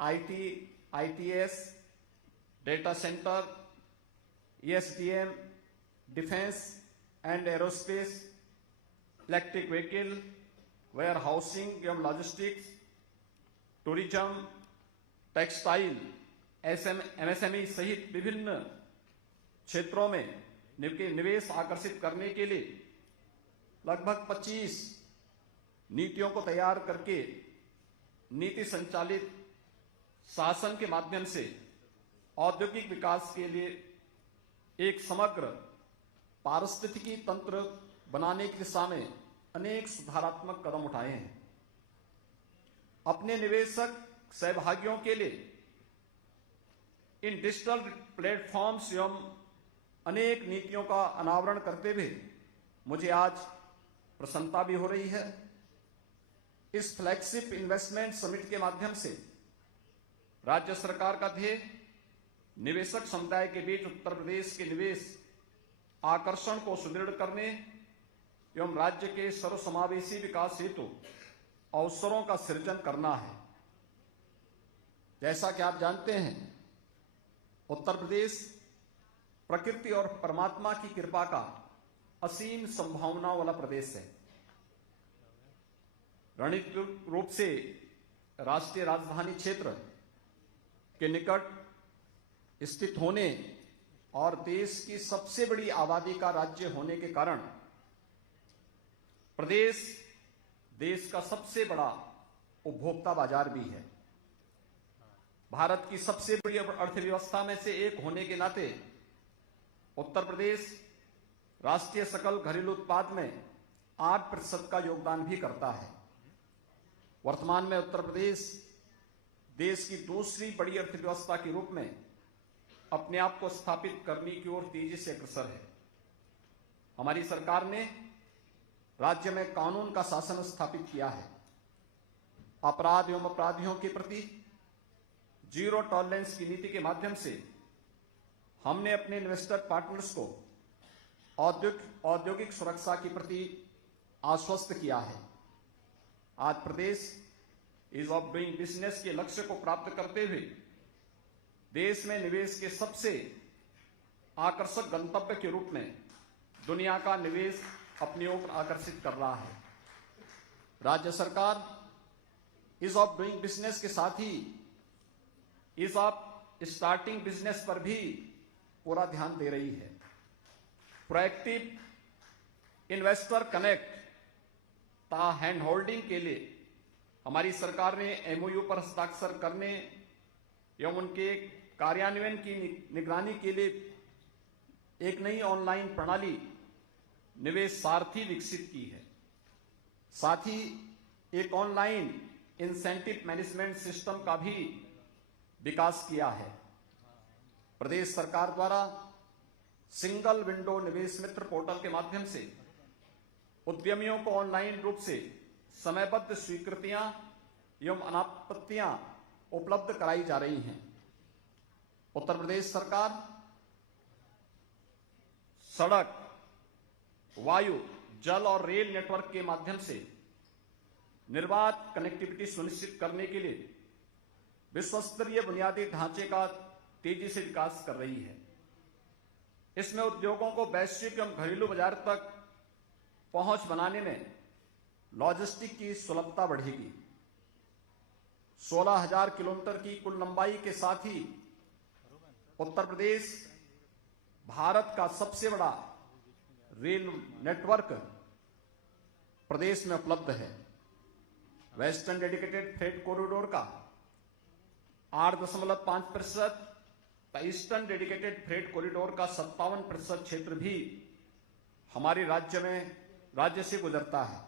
IT, ITS, data centre, ESDM, defence and aerospace, electric vehicle, ware housing एवं लॉजिस्टिक्स, टूरिज्म, टेक्सटाइल, एमएसएमई सहित विभिन्न क्षेत्रों में निवेश आकर्षित करने के लिए लगभग 25 नीतियों को तैयार करके नीति संचालित शासन के माध्यम से औद्योगिक विकास के लिए एक समग्र पारिस्थितिकी तंत्र बनाने की दिशा में अनेक सुधारात्मक कदम उठाए हैं। अपने निवेशक सहभागियों के लिए इन डिजिटल प्लेटफॉर्म्स एवं अनेक नीतियों का अनावरण करते हुए मुझे आज प्रसन्नता भी हो रही है। इस फ्लैगशिप इन्वेस्टमेंट समिट के माध्यम से राज्य सरकार का ध्येय निवेशक समुदाय के बीच उत्तर प्रदेश के निवेश आकर्षण को सुदृढ़ करने एवं राज्य के सर्वसमावेशी विकास हेतु अवसरों का सृजन करना है। जैसा कि आप जानते हैं, उत्तर प्रदेश प्रकृति और परमात्मा की कृपा का असीम संभावनाओं वाला प्रदेश है। रणनीतिक रूप से राष्ट्रीय राजधानी क्षेत्र के निकट स्थित होने और देश की सबसे बड़ी आबादी का राज्य होने के कारण प्रदेश देश का सबसे बड़ा उपभोक्ता बाजार भी है। भारत की सबसे बड़ी अर्थव्यवस्था में से एक होने के नाते उत्तर प्रदेश राष्ट्रीय सकल घरेलू उत्पाद में 8% का योगदान भी करता है। वर्तमान में उत्तर प्रदेश देश की दूसरी बड़ी अर्थव्यवस्था के रूप में अपने आप को स्थापित करने की ओर तेजी से अग्रसर है। हमारी सरकार ने राज्य में कानून का शासन स्थापित किया है। अपराध एवं अपराधियों के प्रति जीरो टॉलरेंस की नीति के माध्यम से हमने अपने इन्वेस्टर पार्टनर्स को औद्योगिक सुरक्षा के प्रति आश्वस्त किया है। आज प्रदेश ईज ऑफ डूइंग बिजनेस के लक्ष्य को प्राप्त करते हुए देश में निवेश के सबसे आकर्षक गंतव्य के रूप में दुनिया का निवेश अपनी ओर आकर्षित कर रहा है। राज्य सरकार ईज ऑफ डूइंग बिजनेस के साथ ही ईज ऑफ स्टार्टिंग बिजनेस पर भी पूरा ध्यान दे रही है। प्रोएक्टिव इन्वेस्टर कनेक्ट ता हैंड होल्डिंग के लिए हमारी सरकार ने एमओयू पर हस्ताक्षर करने एवं उनके कार्यान्वयन की निगरानी के लिए एक नई ऑनलाइन प्रणाली निवेश सारथी विकसित की है। साथ ही एक ऑनलाइन इंसेंटिव मैनेजमेंट सिस्टम का भी विकास किया है। प्रदेश सरकार द्वारा सिंगल विंडो निवेश मित्र पोर्टल के माध्यम से उद्यमियों को ऑनलाइन रूप से समयबद्ध स्वीकृतियां एवं अनापत्तियां उपलब्ध कराई जा रही हैं। उत्तर प्रदेश सरकार सड़क, वायु, जल और रेल नेटवर्क के माध्यम से निर्बाध कनेक्टिविटी सुनिश्चित करने के लिए विश्व स्तरीय बुनियादी ढांचे का तेजी से विकास कर रही है। इसमें उद्योगों को वैश्विक एवं घरेलू बाजार तक पहुंच बनाने में लॉजिस्टिक की सुलभता बढ़ेगी। 16,000 किलोमीटर की कुल लंबाई के साथ ही उत्तर प्रदेश भारत का सबसे बड़ा रेल नेटवर्क प्रदेश में उपलब्ध है। वेस्टर्न डेडिकेटेड फ्रेट कॉरिडोर का 8.5%, ईस्टर्न डेडिकेटेड फ्रेट कॉरिडोर का 57% क्षेत्र भी हमारे राज्य से गुजरता है।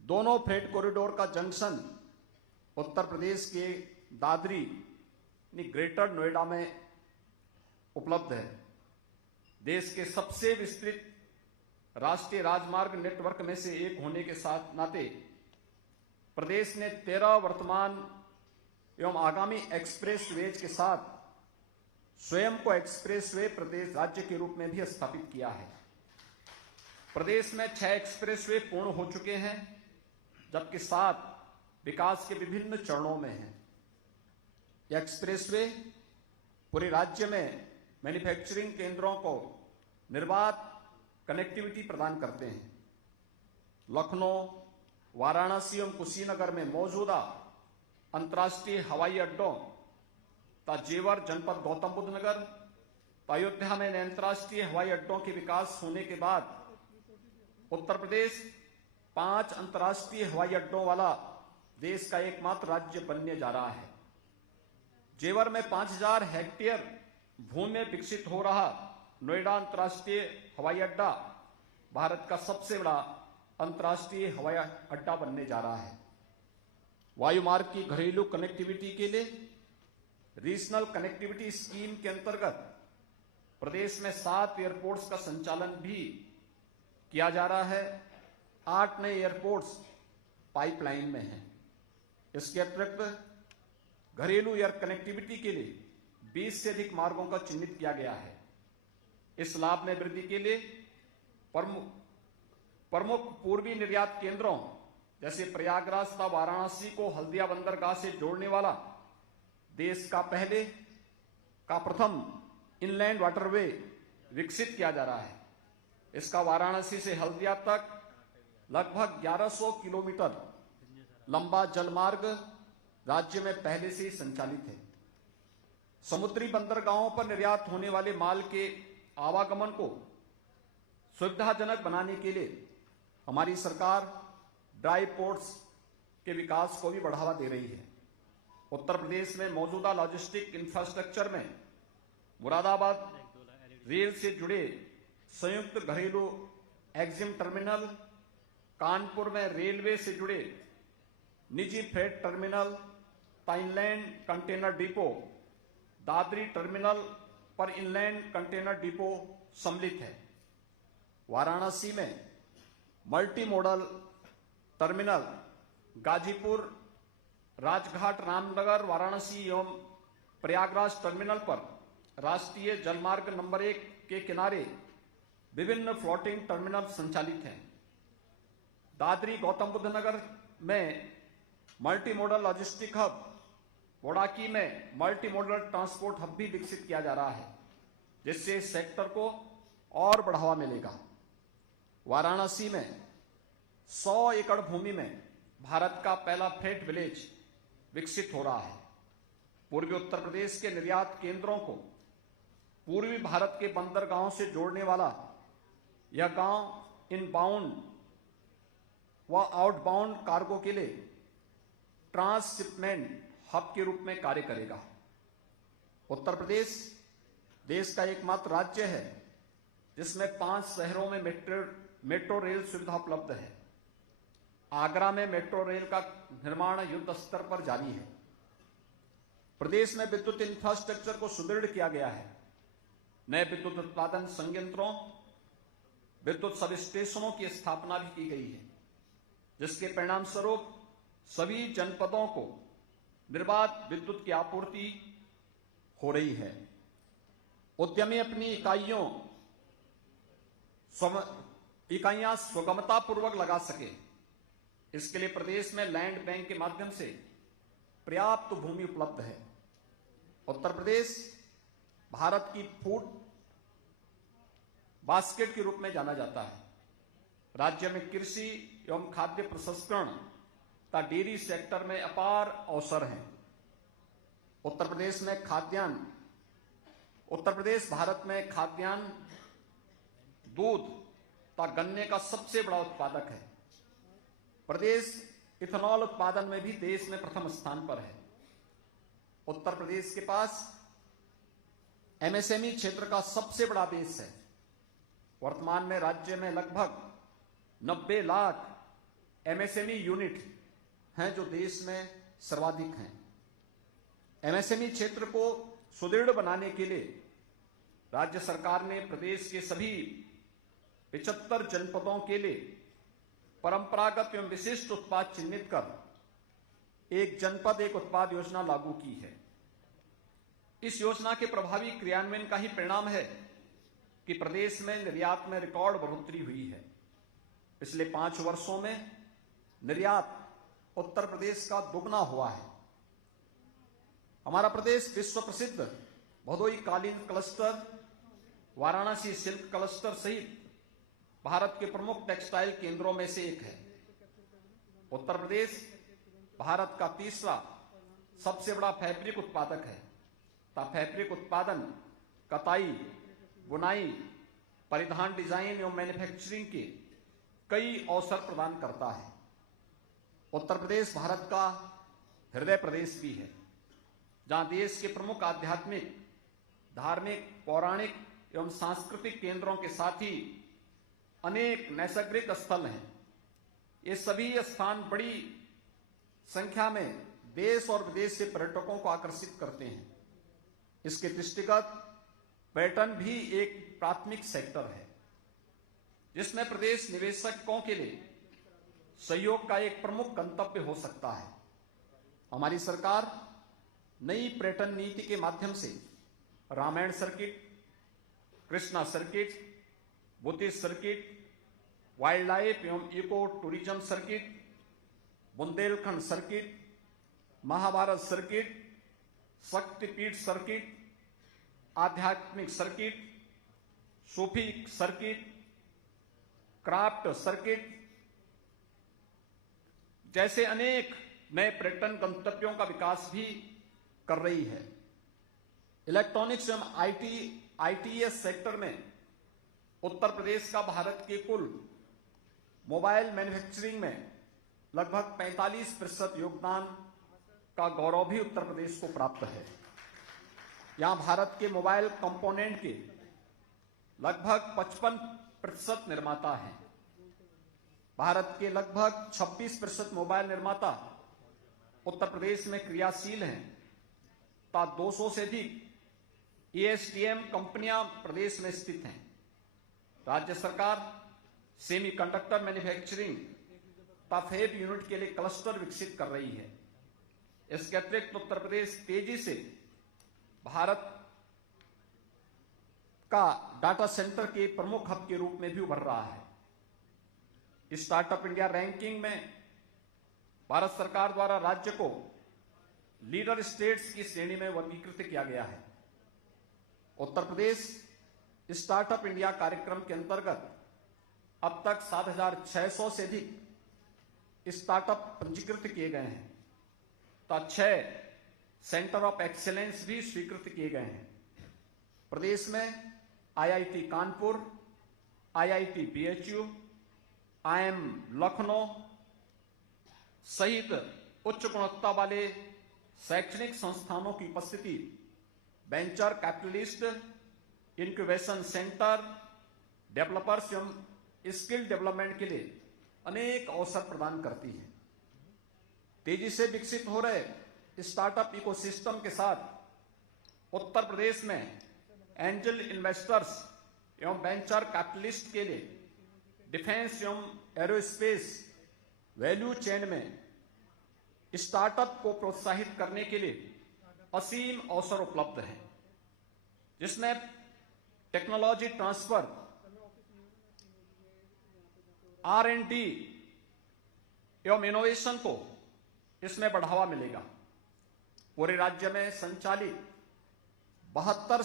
दोनों फ्रेट कॉरिडोर का जंक्शन उत्तर प्रदेश के दादरी ग्रेटर नोएडा में उपलब्ध है। देश के सबसे विस्तृत राष्ट्रीय राजमार्ग नेटवर्क में से एक होने के साथ नाते प्रदेश ने 13 वर्तमान एवं आगामी एक्सप्रेसवेज के साथ स्वयं को एक्सप्रेसवे प्रदेश राज्य के रूप में भी स्थापित किया है। प्रदेश में 6 एक्सप्रेसवे पूर्ण हो चुके हैं, जबकि 7 विकास के विभिन्न चरणों में हैं। ये एक्सप्रेसवे पूरे राज्य में मैन्युफैक्चरिंग केंद्रों को निर्बाध कनेक्टिविटी प्रदान करते हैं। लखनऊ, वाराणसी एवं कुशीनगर में मौजूदा अंतर्राष्ट्रीय हवाई अड्डों तथा जेवर जनपद गौतम बुद्ध नगर, अयोध्या में अंतर्राष्ट्रीय हवाई अड्डों के विकास होने के बाद उत्तर प्रदेश 5 अंतर्राष्ट्रीय हवाई अड्डों वाला देश का एकमात्र राज्य बनने जा रहा है। जेवर में 5,000 हेक्टेयर भूमि में विकसित हो रहा नोएडा अंतर्राष्ट्रीय हवाई अड्डा भारत का सबसे बड़ा अंतर्राष्ट्रीय हवाई अड्डा बनने जा रहा है। वायुमार्ग की घरेलू कनेक्टिविटी के लिए रीजनल कनेक्टिविटी स्कीम के अंतर्गत प्रदेश में 7 एयरपोर्ट्स का संचालन भी किया जा रहा है। 8 नए एयरपोर्ट्स पाइपलाइन में हैं। इसके अतिरिक्त घरेलू एयर कनेक्टिविटी के लिए 20 से अधिक मार्गों का चिन्हित किया गया है। इस लाभ में वृद्धि के लिए प्रमुख पूर्वी निर्यात केंद्रों जैसे प्रयागराज तथा वाराणसी को हल्दिया बंदरगाह से जोड़ने वाला देश का प्रथम इनलैंड वाटरवे विकसित किया जा रहा है। इसका वाराणसी से हल्दिया तक लगभग 1100 किलोमीटर लंबा जलमार्ग राज्य में पहले से ही संचालित है। समुद्री बंदरगाहों पर निर्यात होने वाले माल के आवागमन को सुविधाजनक बनाने के लिए हमारी सरकार ड्राई पोर्ट्स के विकास को भी बढ़ावा दे रही है। उत्तर प्रदेश में मौजूदा लॉजिस्टिक इंफ्रास्ट्रक्चर में मुरादाबाद रेल से जुड़े संयुक्त घरेलू एक्जिम टर्मिनल, कानपुर में रेलवे से जुड़े निजी freight terminal, inland container depot, Dadri terminal पर इनलैंड कंटेनर डिपो सम्मिलित है। वाराणसी में multi modal terminal Ghazipur, Rajghat, Ramnagar, Varanasi एवं प्रयागराज टर्मिनल पर राष्ट्रीय जलमार्ग नंबर 1 के किनारे विभिन्न फ्लोटिंग टर्मिनल संचालित हैं। दादरी गौतम बुद्ध नगर में multi modal logistic hub, Bodaki में मल्टी मॉडल ट्रांसपोर्ट हब भी विकसित किया जा रहा है, जिससे इस सेक्टर को और बढ़ावा मिलेगा। वाराणसी में 100 एकड़ भूमि में भारत का पहला फ्रेट विलेज विकसित हो रहा है। पूर्वी उत्तर प्रदेश के निर्यात केंद्रों को पूर्वी भारत के बंदरगाहों से जोड़ने वाला यह गांव इनबाउंड व आउटबाउंड कार्गो के लिए ट्रांसशिपमेंट हब के रूप में कार्य करेगा। उत्तर प्रदेश देश का एकमात्र राज्य है जिसमें 5 शहरों में मेट्रो रेल सुविधा उपलब्ध है। आगरा में मेट्रो रेल का निर्माण युद्ध स्तर पर जारी है। प्रदेश में विद्युत इंफ्रास्ट्रक्चर को सुदृढ़ किया गया है। नए विद्युत उत्पादन संयंत्रों, विद्युत सब स्टेशनों की स्थापना भी की गई है, जिसके परिणाम स्वरूप सभी जनपदों को निर्बाध विद्युत की आपूर्ति हो रही है। उद्यमी अपनी इकाइयां सुगमता पूर्वक लगा सके, इसके लिए प्रदेश में लैंड बैंक के माध्यम से पर्याप्त भूमि उपलब्ध है। उत्तर प्रदेश भारत की फूड बास्केट के रूप में जाना जाता है। राज्य में कृषि एवं खाद्य प्रसंस्करण तथा डेयरी सेक्टर में अपार अवसर हैं। उत्तर प्रदेश भारत में खाद्यान्न, दूध तथा गन्ने का सबसे बड़ा उत्पादक है। प्रदेश इथेनॉल उत्पादन में भी देश में प्रथम स्थान पर है। उत्तर प्रदेश के पास एमएसएमई क्षेत्र का सबसे बड़ा बेस है। वर्तमान में राज्य में लगभग 90 लाख एमएसएमई यूनिट हैं जो देश में सर्वाधिक हैं। एमएसएमई क्षेत्र को सुदृढ़ बनाने के लिए राज्य सरकार ने प्रदेश के सभी 75 जनपदों के लिए परंपरागत एवं विशिष्ट उत्पाद चिन्हित कर एक जनपद एक उत्पाद योजना लागू की है। इस योजना के प्रभावी क्रियान्वयन का ही परिणाम है कि प्रदेश में निर्यात में रिकॉर्ड बढ़ोतरी हुई है। पिछले 5 वर्षों में निर्यात उत्तर प्रदेश का दुगना हुआ है। हमारा प्रदेश विश्व प्रसिद्ध भदोई कालीन क्लस्टर, वाराणसी सिल्क क्लस्टर सहित भारत के प्रमुख टेक्सटाइल केंद्रों में से एक है। उत्तर प्रदेश भारत का तीसरा सबसे बड़ा फैब्रिक उत्पादक है तथा फैब्रिक उत्पादन, कताई, बुनाई, परिधान डिजाइन एवं मैन्युफैक्चरिंग के कई अवसर प्रदान करता है। उत्तर प्रदेश भारत का हृदय प्रदेश भी है, जहां देश के प्रमुख आध्यात्मिक, धार्मिक, पौराणिक एवं सांस्कृतिक केंद्रों के साथ ही अनेक नैसर्गिक स्थल हैं। ये सभी स्थान बड़ी संख्या में देश और विदेश से पर्यटकों को आकर्षित करते हैं। इसके दृष्टिगत पर्यटन भी एक प्राथमिक सेक्टर है, जिसमें प्रदेश निवेशकों के लिए सहयोग का एक प्रमुख गंतव्य हो सकता है। हमारी सरकार नई पर्यटन नीति के माध्यम से Ramayana circuit, Krishna circuit, Buddhist circuit, wild life एवं eco tourism circuit, Bundelkhand circuit, Mahabharata circuit, Shaktipeeth circuit, आध्यात्मिक circuit, Sufi circuit, craft circuit जैसे अनेक नए पर्यटन गंतव्यों का विकास भी कर रही है। इलेक्ट्रॉनिक्स एवं आईटीएस सेक्टर में उत्तर प्रदेश का भारत के कुल मोबाइल मैन्युफैक्चरिंग में लगभग 45% योगदान का गौरव भी उत्तर प्रदेश को प्राप्त है। यहां भारत के मोबाइल कंपोनेंट के लगभग 55% निर्माता हैं। भारत के लगभग 26% मोबाइल निर्माता उत्तर प्रदेश में क्रियाशील हैं तथा 200 से अधिक एएसटीएम कंपनियां प्रदेश में स्थित हैं। राज्य सरकार सेमीकंडक्टर मैन्युफैक्चरिंग तथा फैब यूनिट के लिए क्लस्टर विकसित कर रही है। इसके अतिरिक्त उत्तर प्रदेश तेजी से भारत का डाटा सेंटर के प्रमुख हब के रूप में भी उभर रहा है। स्टार्टअप इंडिया रैंकिंग में भारत सरकार द्वारा राज्य को लीडर स्टेट्स की श्रेणी में वर्गीकृत किया गया है। उत्तर प्रदेश स्टार्टअप इंडिया कार्यक्रम के अंतर्गत अब तक 7,600 से अधिक स्टार्टअप पंजीकृत किए गए हैं तथा 6 सेंटर ऑफ एक्सीलेंस भी स्वीकृत किए गए हैं। प्रदेश में IIT Kanpur, IIT BHU, IIM Lucknow सहित उच्च गुणवत्ता वाले शैक्षणिक संस्थानों की उपस्थिति venture capitalist, incubation centre, developers एवं स्किल डेवलपमेंट के लिए अनेक अवसर प्रदान करती है। तेजी से विकसित हो रहे स्टार्टअप इकोसिस्टम के साथ उत्तर प्रदेश में एंजल इन्वेस्टर्स एवं वेंचर कैपिटलिस्ट के लिए डिफेंस एवं एरोस्पेस वैल्यू चेन में स्टार्टअप को प्रोत्साहित करने के लिए असीम अवसर उपलब्ध हैं, जिसमें टेक्नोलॉजी ट्रांसफर, R&D एवं इनोवेशन को इसमें बढ़ावा मिलेगा। पूरे राज्य में संचालित 72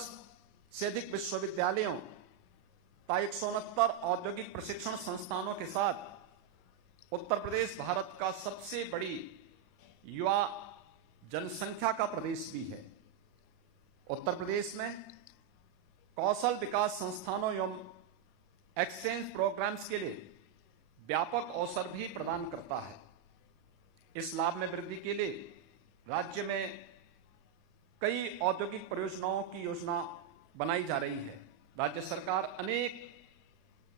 से अधिक विश्वविद्यालयों तथा 169 औद्योगिक प्रशिक्षण संस्थानों के साथ उत्तर प्रदेश भारत का सबसे बड़ी युवा जनसंख्या का प्रदेश भी है। उत्तर प्रदेश में कौशल विकास संस्थानों एवं एक्सचेंज प्रोग्राम्स के लिए व्यापक अवसर भी प्रदान करता है। इस लाभ में वृद्धि के लिए राज्य में कई औद्योगिक परियोजनाओं की योजना बनाई जा रही है। राज्य सरकार अनेक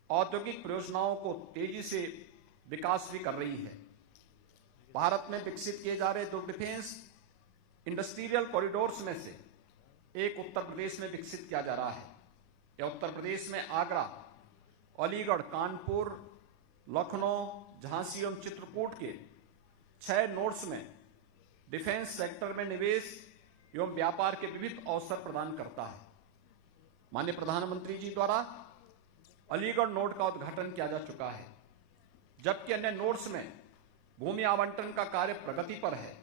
औद्योगिक परियोजनाओं को तेजी से विकास भी कर रही है। भारत में विकसित किए जा रहे 2 डिफेंस इंडस्ट्रियल कॉरिडोर्स में से एक उत्तर प्रदेश में विकसित किया जा रहा है। यह उत्तर प्रदेश में आगरा, अलीगढ़, कानपुर, लखनऊ, झांसी एवं चित्रकूट के 6 नोड्स में डिफेंस सेक्टर में निवेश एवं व्यापार के विविध अवसर प्रदान करता है। माननीय प्रधानमंत्री जी द्वारा अलीगढ़ नोड का उद्घाटन किया जा चुका है, जबकि अन्य नोड्स में भूमि आवंटन का कार्य प्रगति पर है।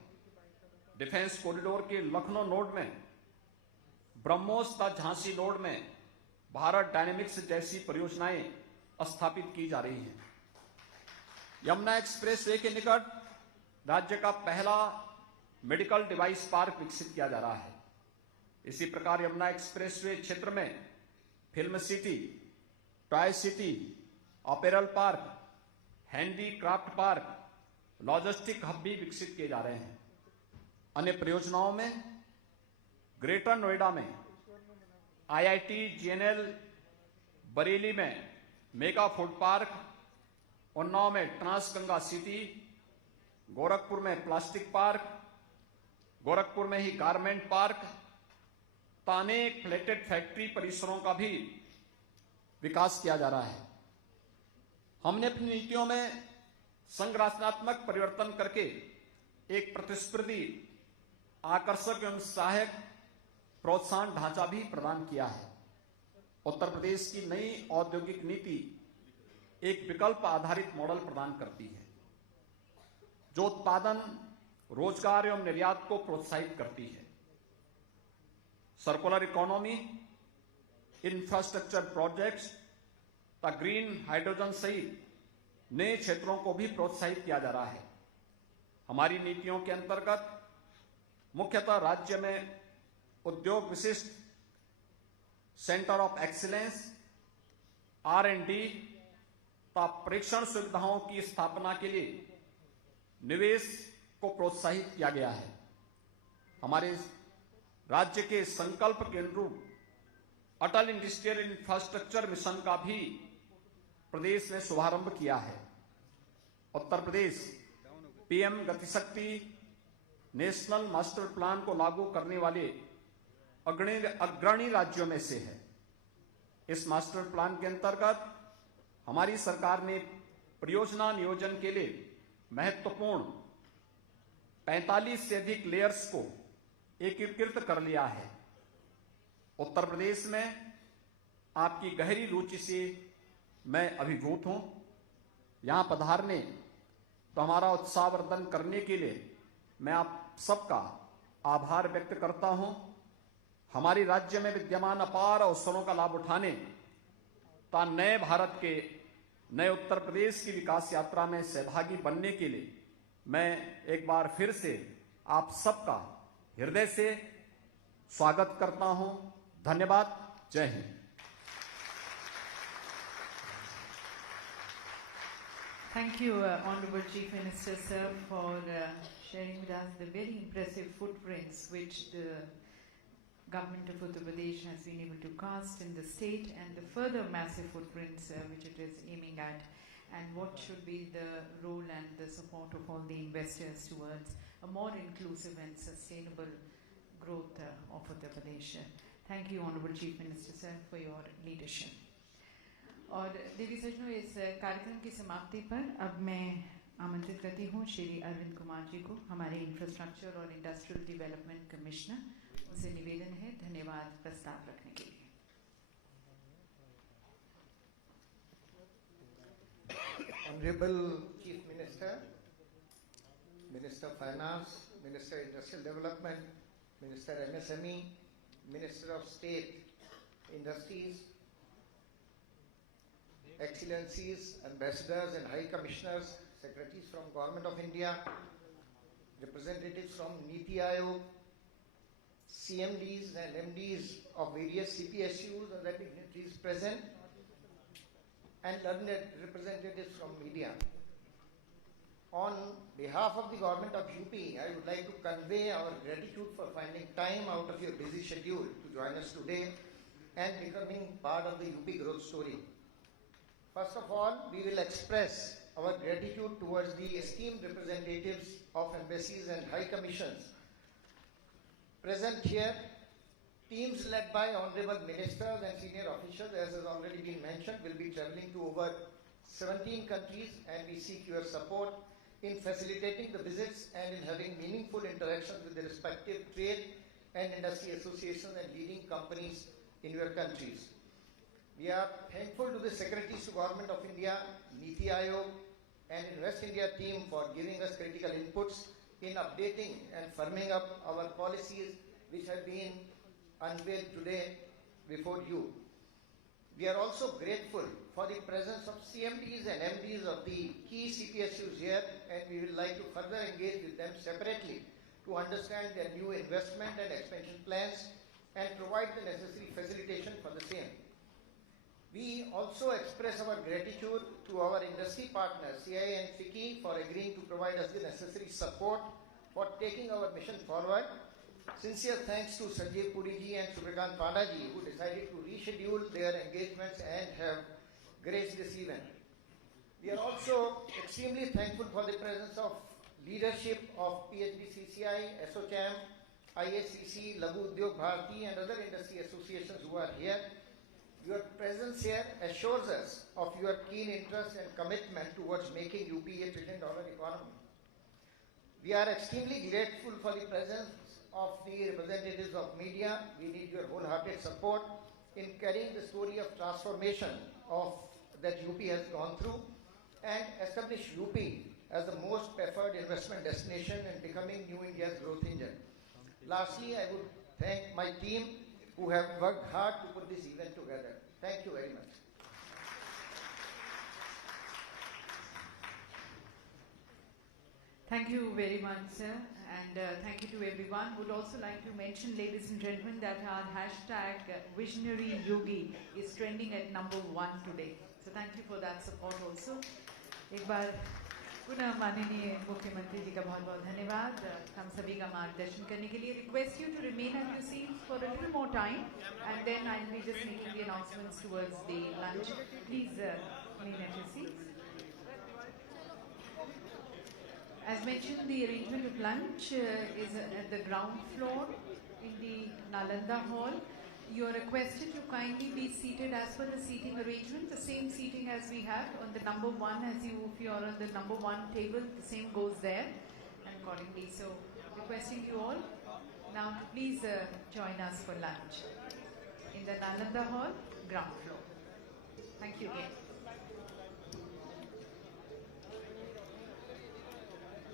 डिफेंस कॉरिडोर के लखनऊ नोड में, ब्रह्मोस तथा झांसी नोड में भारत डायनेमिक्स जैसी परियोजनाएं स्थापित की जा रही हैं। यमुना एक्सप्रेसवे के निकट राज्य का पहला मेडिकल डिवाइस पार्क विकसित किया जा रहा है। इसी प्रकार यमुना एक्सप्रेसवे क्षेत्र में film city, toy city, apparel park, handicraft park, logistic hub भी विकसित किए जा रहे हैं। अन्य परियोजनाओं में ग्रेटर नोएडा में IIT GNL, बरेली में मेगा फूड पार्क, उन्नाव में ट्रांस गंगा सिटी, गोरखपुर में प्लास्टिक पार्क, गोरखपुर में ही गारमेंट पार्क, अनेक फ्लैटेड फैक्ट्री परिसरों का भी विकास किया जा रहा है। हमने अपनी नीतियों में संरचनात्मक परिवर्तन करके एक प्रतिस्पर्धी, आकर्षक एवं सहायक प्रोत्साहन ढांचा भी प्रदान किया है। उत्तर प्रदेश की नई औद्योगिक नीति एक विकल्प आधारित मॉडल प्रदान करती है, जो उत्पादन, रोजगार एवं निर्यात को प्रोत्साहित करती है। सर्कुलर इकोनॉमी, इंफ्रास्ट्रक्चर प्रोजेक्ट्स तथा ग्रीन हाइड्रोजन सहित नए क्षेत्रों को भी प्रोत्साहित किया जा रहा है। हमारी नीतियों के अंतर्गत मुख्यतः राज्य में उद्योग विशिष्ट सेंटर ऑफ एक्सीलेंस, R&D तथा परीक्षण सुविधाओं की स्थापना के लिए निवेश को प्रोत्साहित किया गया है। हमारे राज्य के संकल्प के अनुरूप अटल इंडस्ट्रियल इंफ्रास्ट्रक्चर मिशन का भी प्रदेश ने शुभारंभ किया है। Uttar Pradesh PM Gatishakti national master plan को लागू करने वाले अग्रणी राज्यों में से है। इस मास्टर प्लान के अंतर्गत हमारी सरकार ने परियोजना नियोजन के लिए महत्वपूर्ण 45 से अधिक लेयर्स को एकीकृत कर लिया है। उत्तर प्रदेश में आपकी गहरी रुचि से मैं अभिभूत हूं। यहां पधारने तो हमारा उत्साहवर्धन करने के लिए मैं आप सबका आभार व्यक्त करता हूं। हमारी राज्य में विद्यमान अपार अवसरों का लाभ उठाने तथा नए भारत के, नए उत्तर प्रदेश की विकास यात्रा में सहभागी बनने के लिए मैं एक बार फिर से आप सबका हृदय से स्वागत करता हूं। धन्यवाद। जय Hind. Thank you, Honorable Chief Minister, sir, for sharing with us the very impressive footprints which the government of Uttar Pradesh has been able to cast in the state, and the further massive footprints which it is aiming at, and what should be the role and the support of all the investors towards a more inclusive and sustainable growth of Uttar Pradesh. Thank you, Honorable Chief Minister, sir, for your leadership. और देवी सज्जनों, इस कार्यक्रम की समाप्ति पर अब मैं आमंत्रित करती हूँ श्री अरविंद कुमार जी को, हमारे इंफ्रास्ट्रक्चर और इंडस्ट्रियल डेवलपमेंट कमिश्नर। उनसे निवेदन है धन्यवाद प्रस्ताव रखने के लिए। Honorable Chief Minister, Minister of Finance, Minister of Industrial Development, Minister MSME, Minister of State Industries, Excellencies, Ambassadors and High Commissioners, Secretaries from Government of India, representatives from Niti Aayog, CMDs and MDs of various CPSUs and other dignitaries present, and learned representatives from media. On behalf of the government of UP, I would like to convey our gratitude for finding time out of your busy schedule to join us today and becoming part of the UP growth story. First of all, we will express our gratitude towards the esteemed representatives of embassies and high commissions present here. Teams led by honorable ministers and senior officials, as has already been mentioned, will be traveling to over 17 countries, and we seek your support in facilitating the visits and in having meaningful interactions with the respective trade and industry associations and leading companies in your countries. We are thankful to the Secretaries to Government of India, Niti Aayog and Invest India team for giving us critical inputs in updating and firming up our policies which have been unveiled today before you. We are also grateful for the presence of CMDs and MDs of the key CPSUs here, and we would like to further engage with them separately to understand their new investment and expansion plans and provide the necessary facilitation for the same. We also express our gratitude to our industry partners, CIA and FICCI, for agreeing to provide us the necessary support for taking our mission forward. Sincere thanks to Sanjay Puriji and Suryakant Pandaji, who decided to reschedule their engagements and have graced this event. We are also extremely thankful for the presence of leadership of PHDCCI, SOCHAM, IACC, Laghu Udyog Bharati and other industry associations who are here. Your presence here assures us of your keen interest and commitment towards making UP a $1 trillion economy. We are extremely grateful for the presence of the representatives of media. We need your wholehearted support in carrying the story of transformation that UP has gone through and establish UP as the most preferred investment destination and becoming New India's growth engine. Lastly, I would thank my team who have worked hard to put this event together. Thank you very much. Thank you very much, sir, and thank you to everyone. Would also like to mention, ladies and gentlemen, that our hashtag Visionary Yogi is trending at #1 today. So thank you for that support also. एक बार पुनः माननीय मुख्यमंत्री जी का बहुत-बहुत धन्यवाद हम सभी का मार्गदर्शन करने के लिए. Request you to remain at your seats for a little more time, and then I'll be just making the announcements towards the lunch. Please remain at your seats. As mentioned, the arrangement of lunch is at the ground floor in the Nalanda Hall. You are requested to kindly be seated as per the seating arrangement, the same seating as we have on the #1. If you are on the #1 table, the same goes there, and accordingly. So, requesting you all now to please join us for lunch in the Nalanda Hall, ground floor. Thank you again.